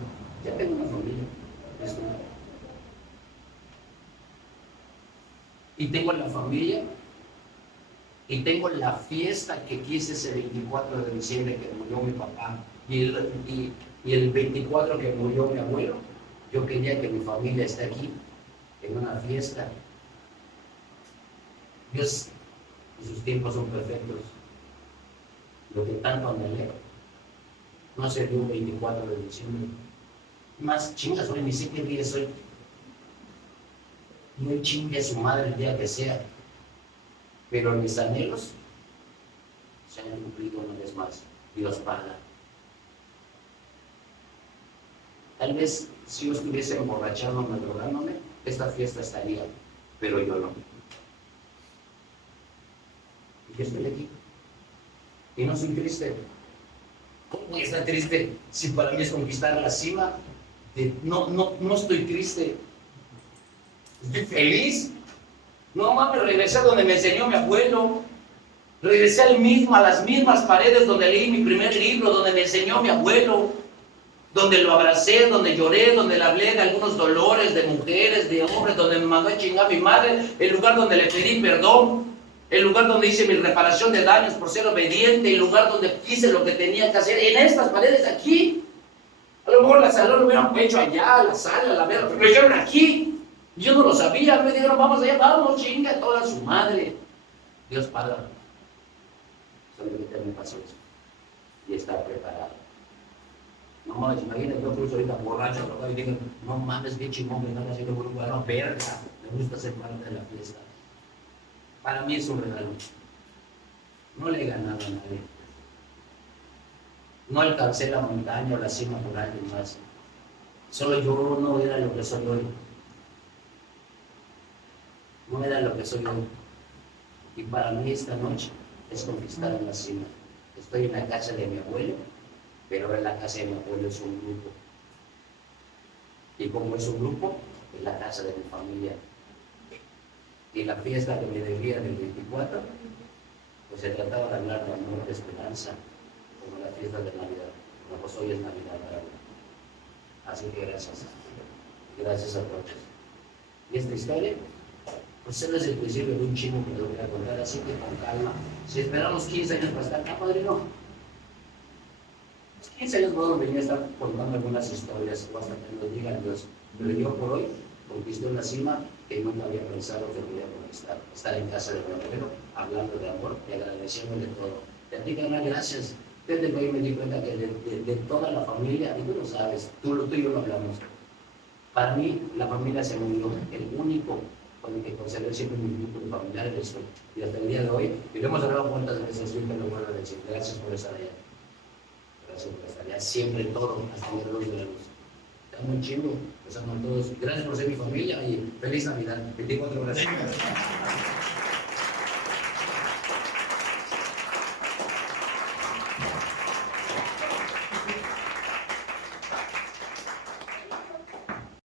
Ya tengo una familia. Y tengo la familia y tengo la fiesta que quise ese 24 de diciembre que murió mi papá y el 24 que murió mi abuelo. Yo quería que mi familia esté aquí en una fiesta. Dios y sus tiempos son perfectos. Lo que tanto anhelé no se dio un 24 de diciembre. Más chingas hoy, ni sé qué día es hoy. No chingue a su madre el día que sea. Pero mis anhelos se han cumplido una vez más. Dios paga. Tal vez si yo estuviese emborrachándome, drogándome, esta fiesta estaría, pero yo no. Y yo estoy aquí. Y no soy triste. ¿Cómo voy a estar triste si para mí es conquistar la cima? No estoy triste. Estoy feliz. No mames, regresé a donde me enseñó mi abuelo. Regresé a las mismas paredes donde leí mi primer libro, donde me enseñó mi abuelo. Donde lo abracé, donde lloré, donde le hablé de algunos dolores, de mujeres, de hombres, donde me mandó a chingar a mi madre, el lugar donde le pedí perdón, el lugar donde hice mi reparación de daños por ser obediente, el lugar donde hice lo que tenía que hacer, en estas paredes aquí. A lo mejor la sala lo hubieran hecho allá, la sala, la verga, pero lo hicieron aquí. Yo no lo sabía, me dijeron, vamos allá, vamos, chinga toda su madre. Dios paga. Solamente me pasó eso. Y está preparado. No mames, imagínate, yo cruzo ahorita borracho, y digo, no mames, qué chingón, me están haciendo un lugar, no, verga, me gusta ser parte de la fiesta. Para mí es un regalo. No le he ganado a nadie. No alcancé la montaña o la cima por alguien más. Solo yo no era lo que soy hoy. No era lo que soy hoy. Y para mí esta noche es conquistar en la cima. Estoy en la casa de mi abuelo, pero ahora en la casa de mi abuelo es un grupo. Y como es un grupo, es la casa de mi familia. Y la fiesta que me debía del 24, pues se trataba de hablar de amor, de esperanza, como la fiesta de Navidad. Bueno, pues hoy es Navidad para mí. Así que gracias. Gracias a todos. Y esta historia, pues solo es el principio de un chingo que te voy a contar, así que con calma. Si esperamos 15 años para estar acá, padrino, los 15 años puedo venir a estar contando algunas historias, o hasta que nos digan Dios. Pero yo por hoy conquisté una cima que nunca había pensado que podía conquistar. Estar en casa de mi abuelo, hablando de amor y agradeciéndole todo. Te digo, gracias. Desde hoy me di cuenta que de toda la familia, y tú lo sabes, tú y yo lo hablamos. Para mí, la familia se unió, el único con el que conservé siempre mi vínculo familiar eres tú. Y hasta el día de hoy, y lo hemos hablado cuántas veces, siempre lo vuelvo a decir. Gracias por estar allá. Gracias por estar allá, siempre todo, hasta el luz de la luz. Está muy chido, empezamos todos. Gracias por ser mi familia y feliz Navidad. 24 horas.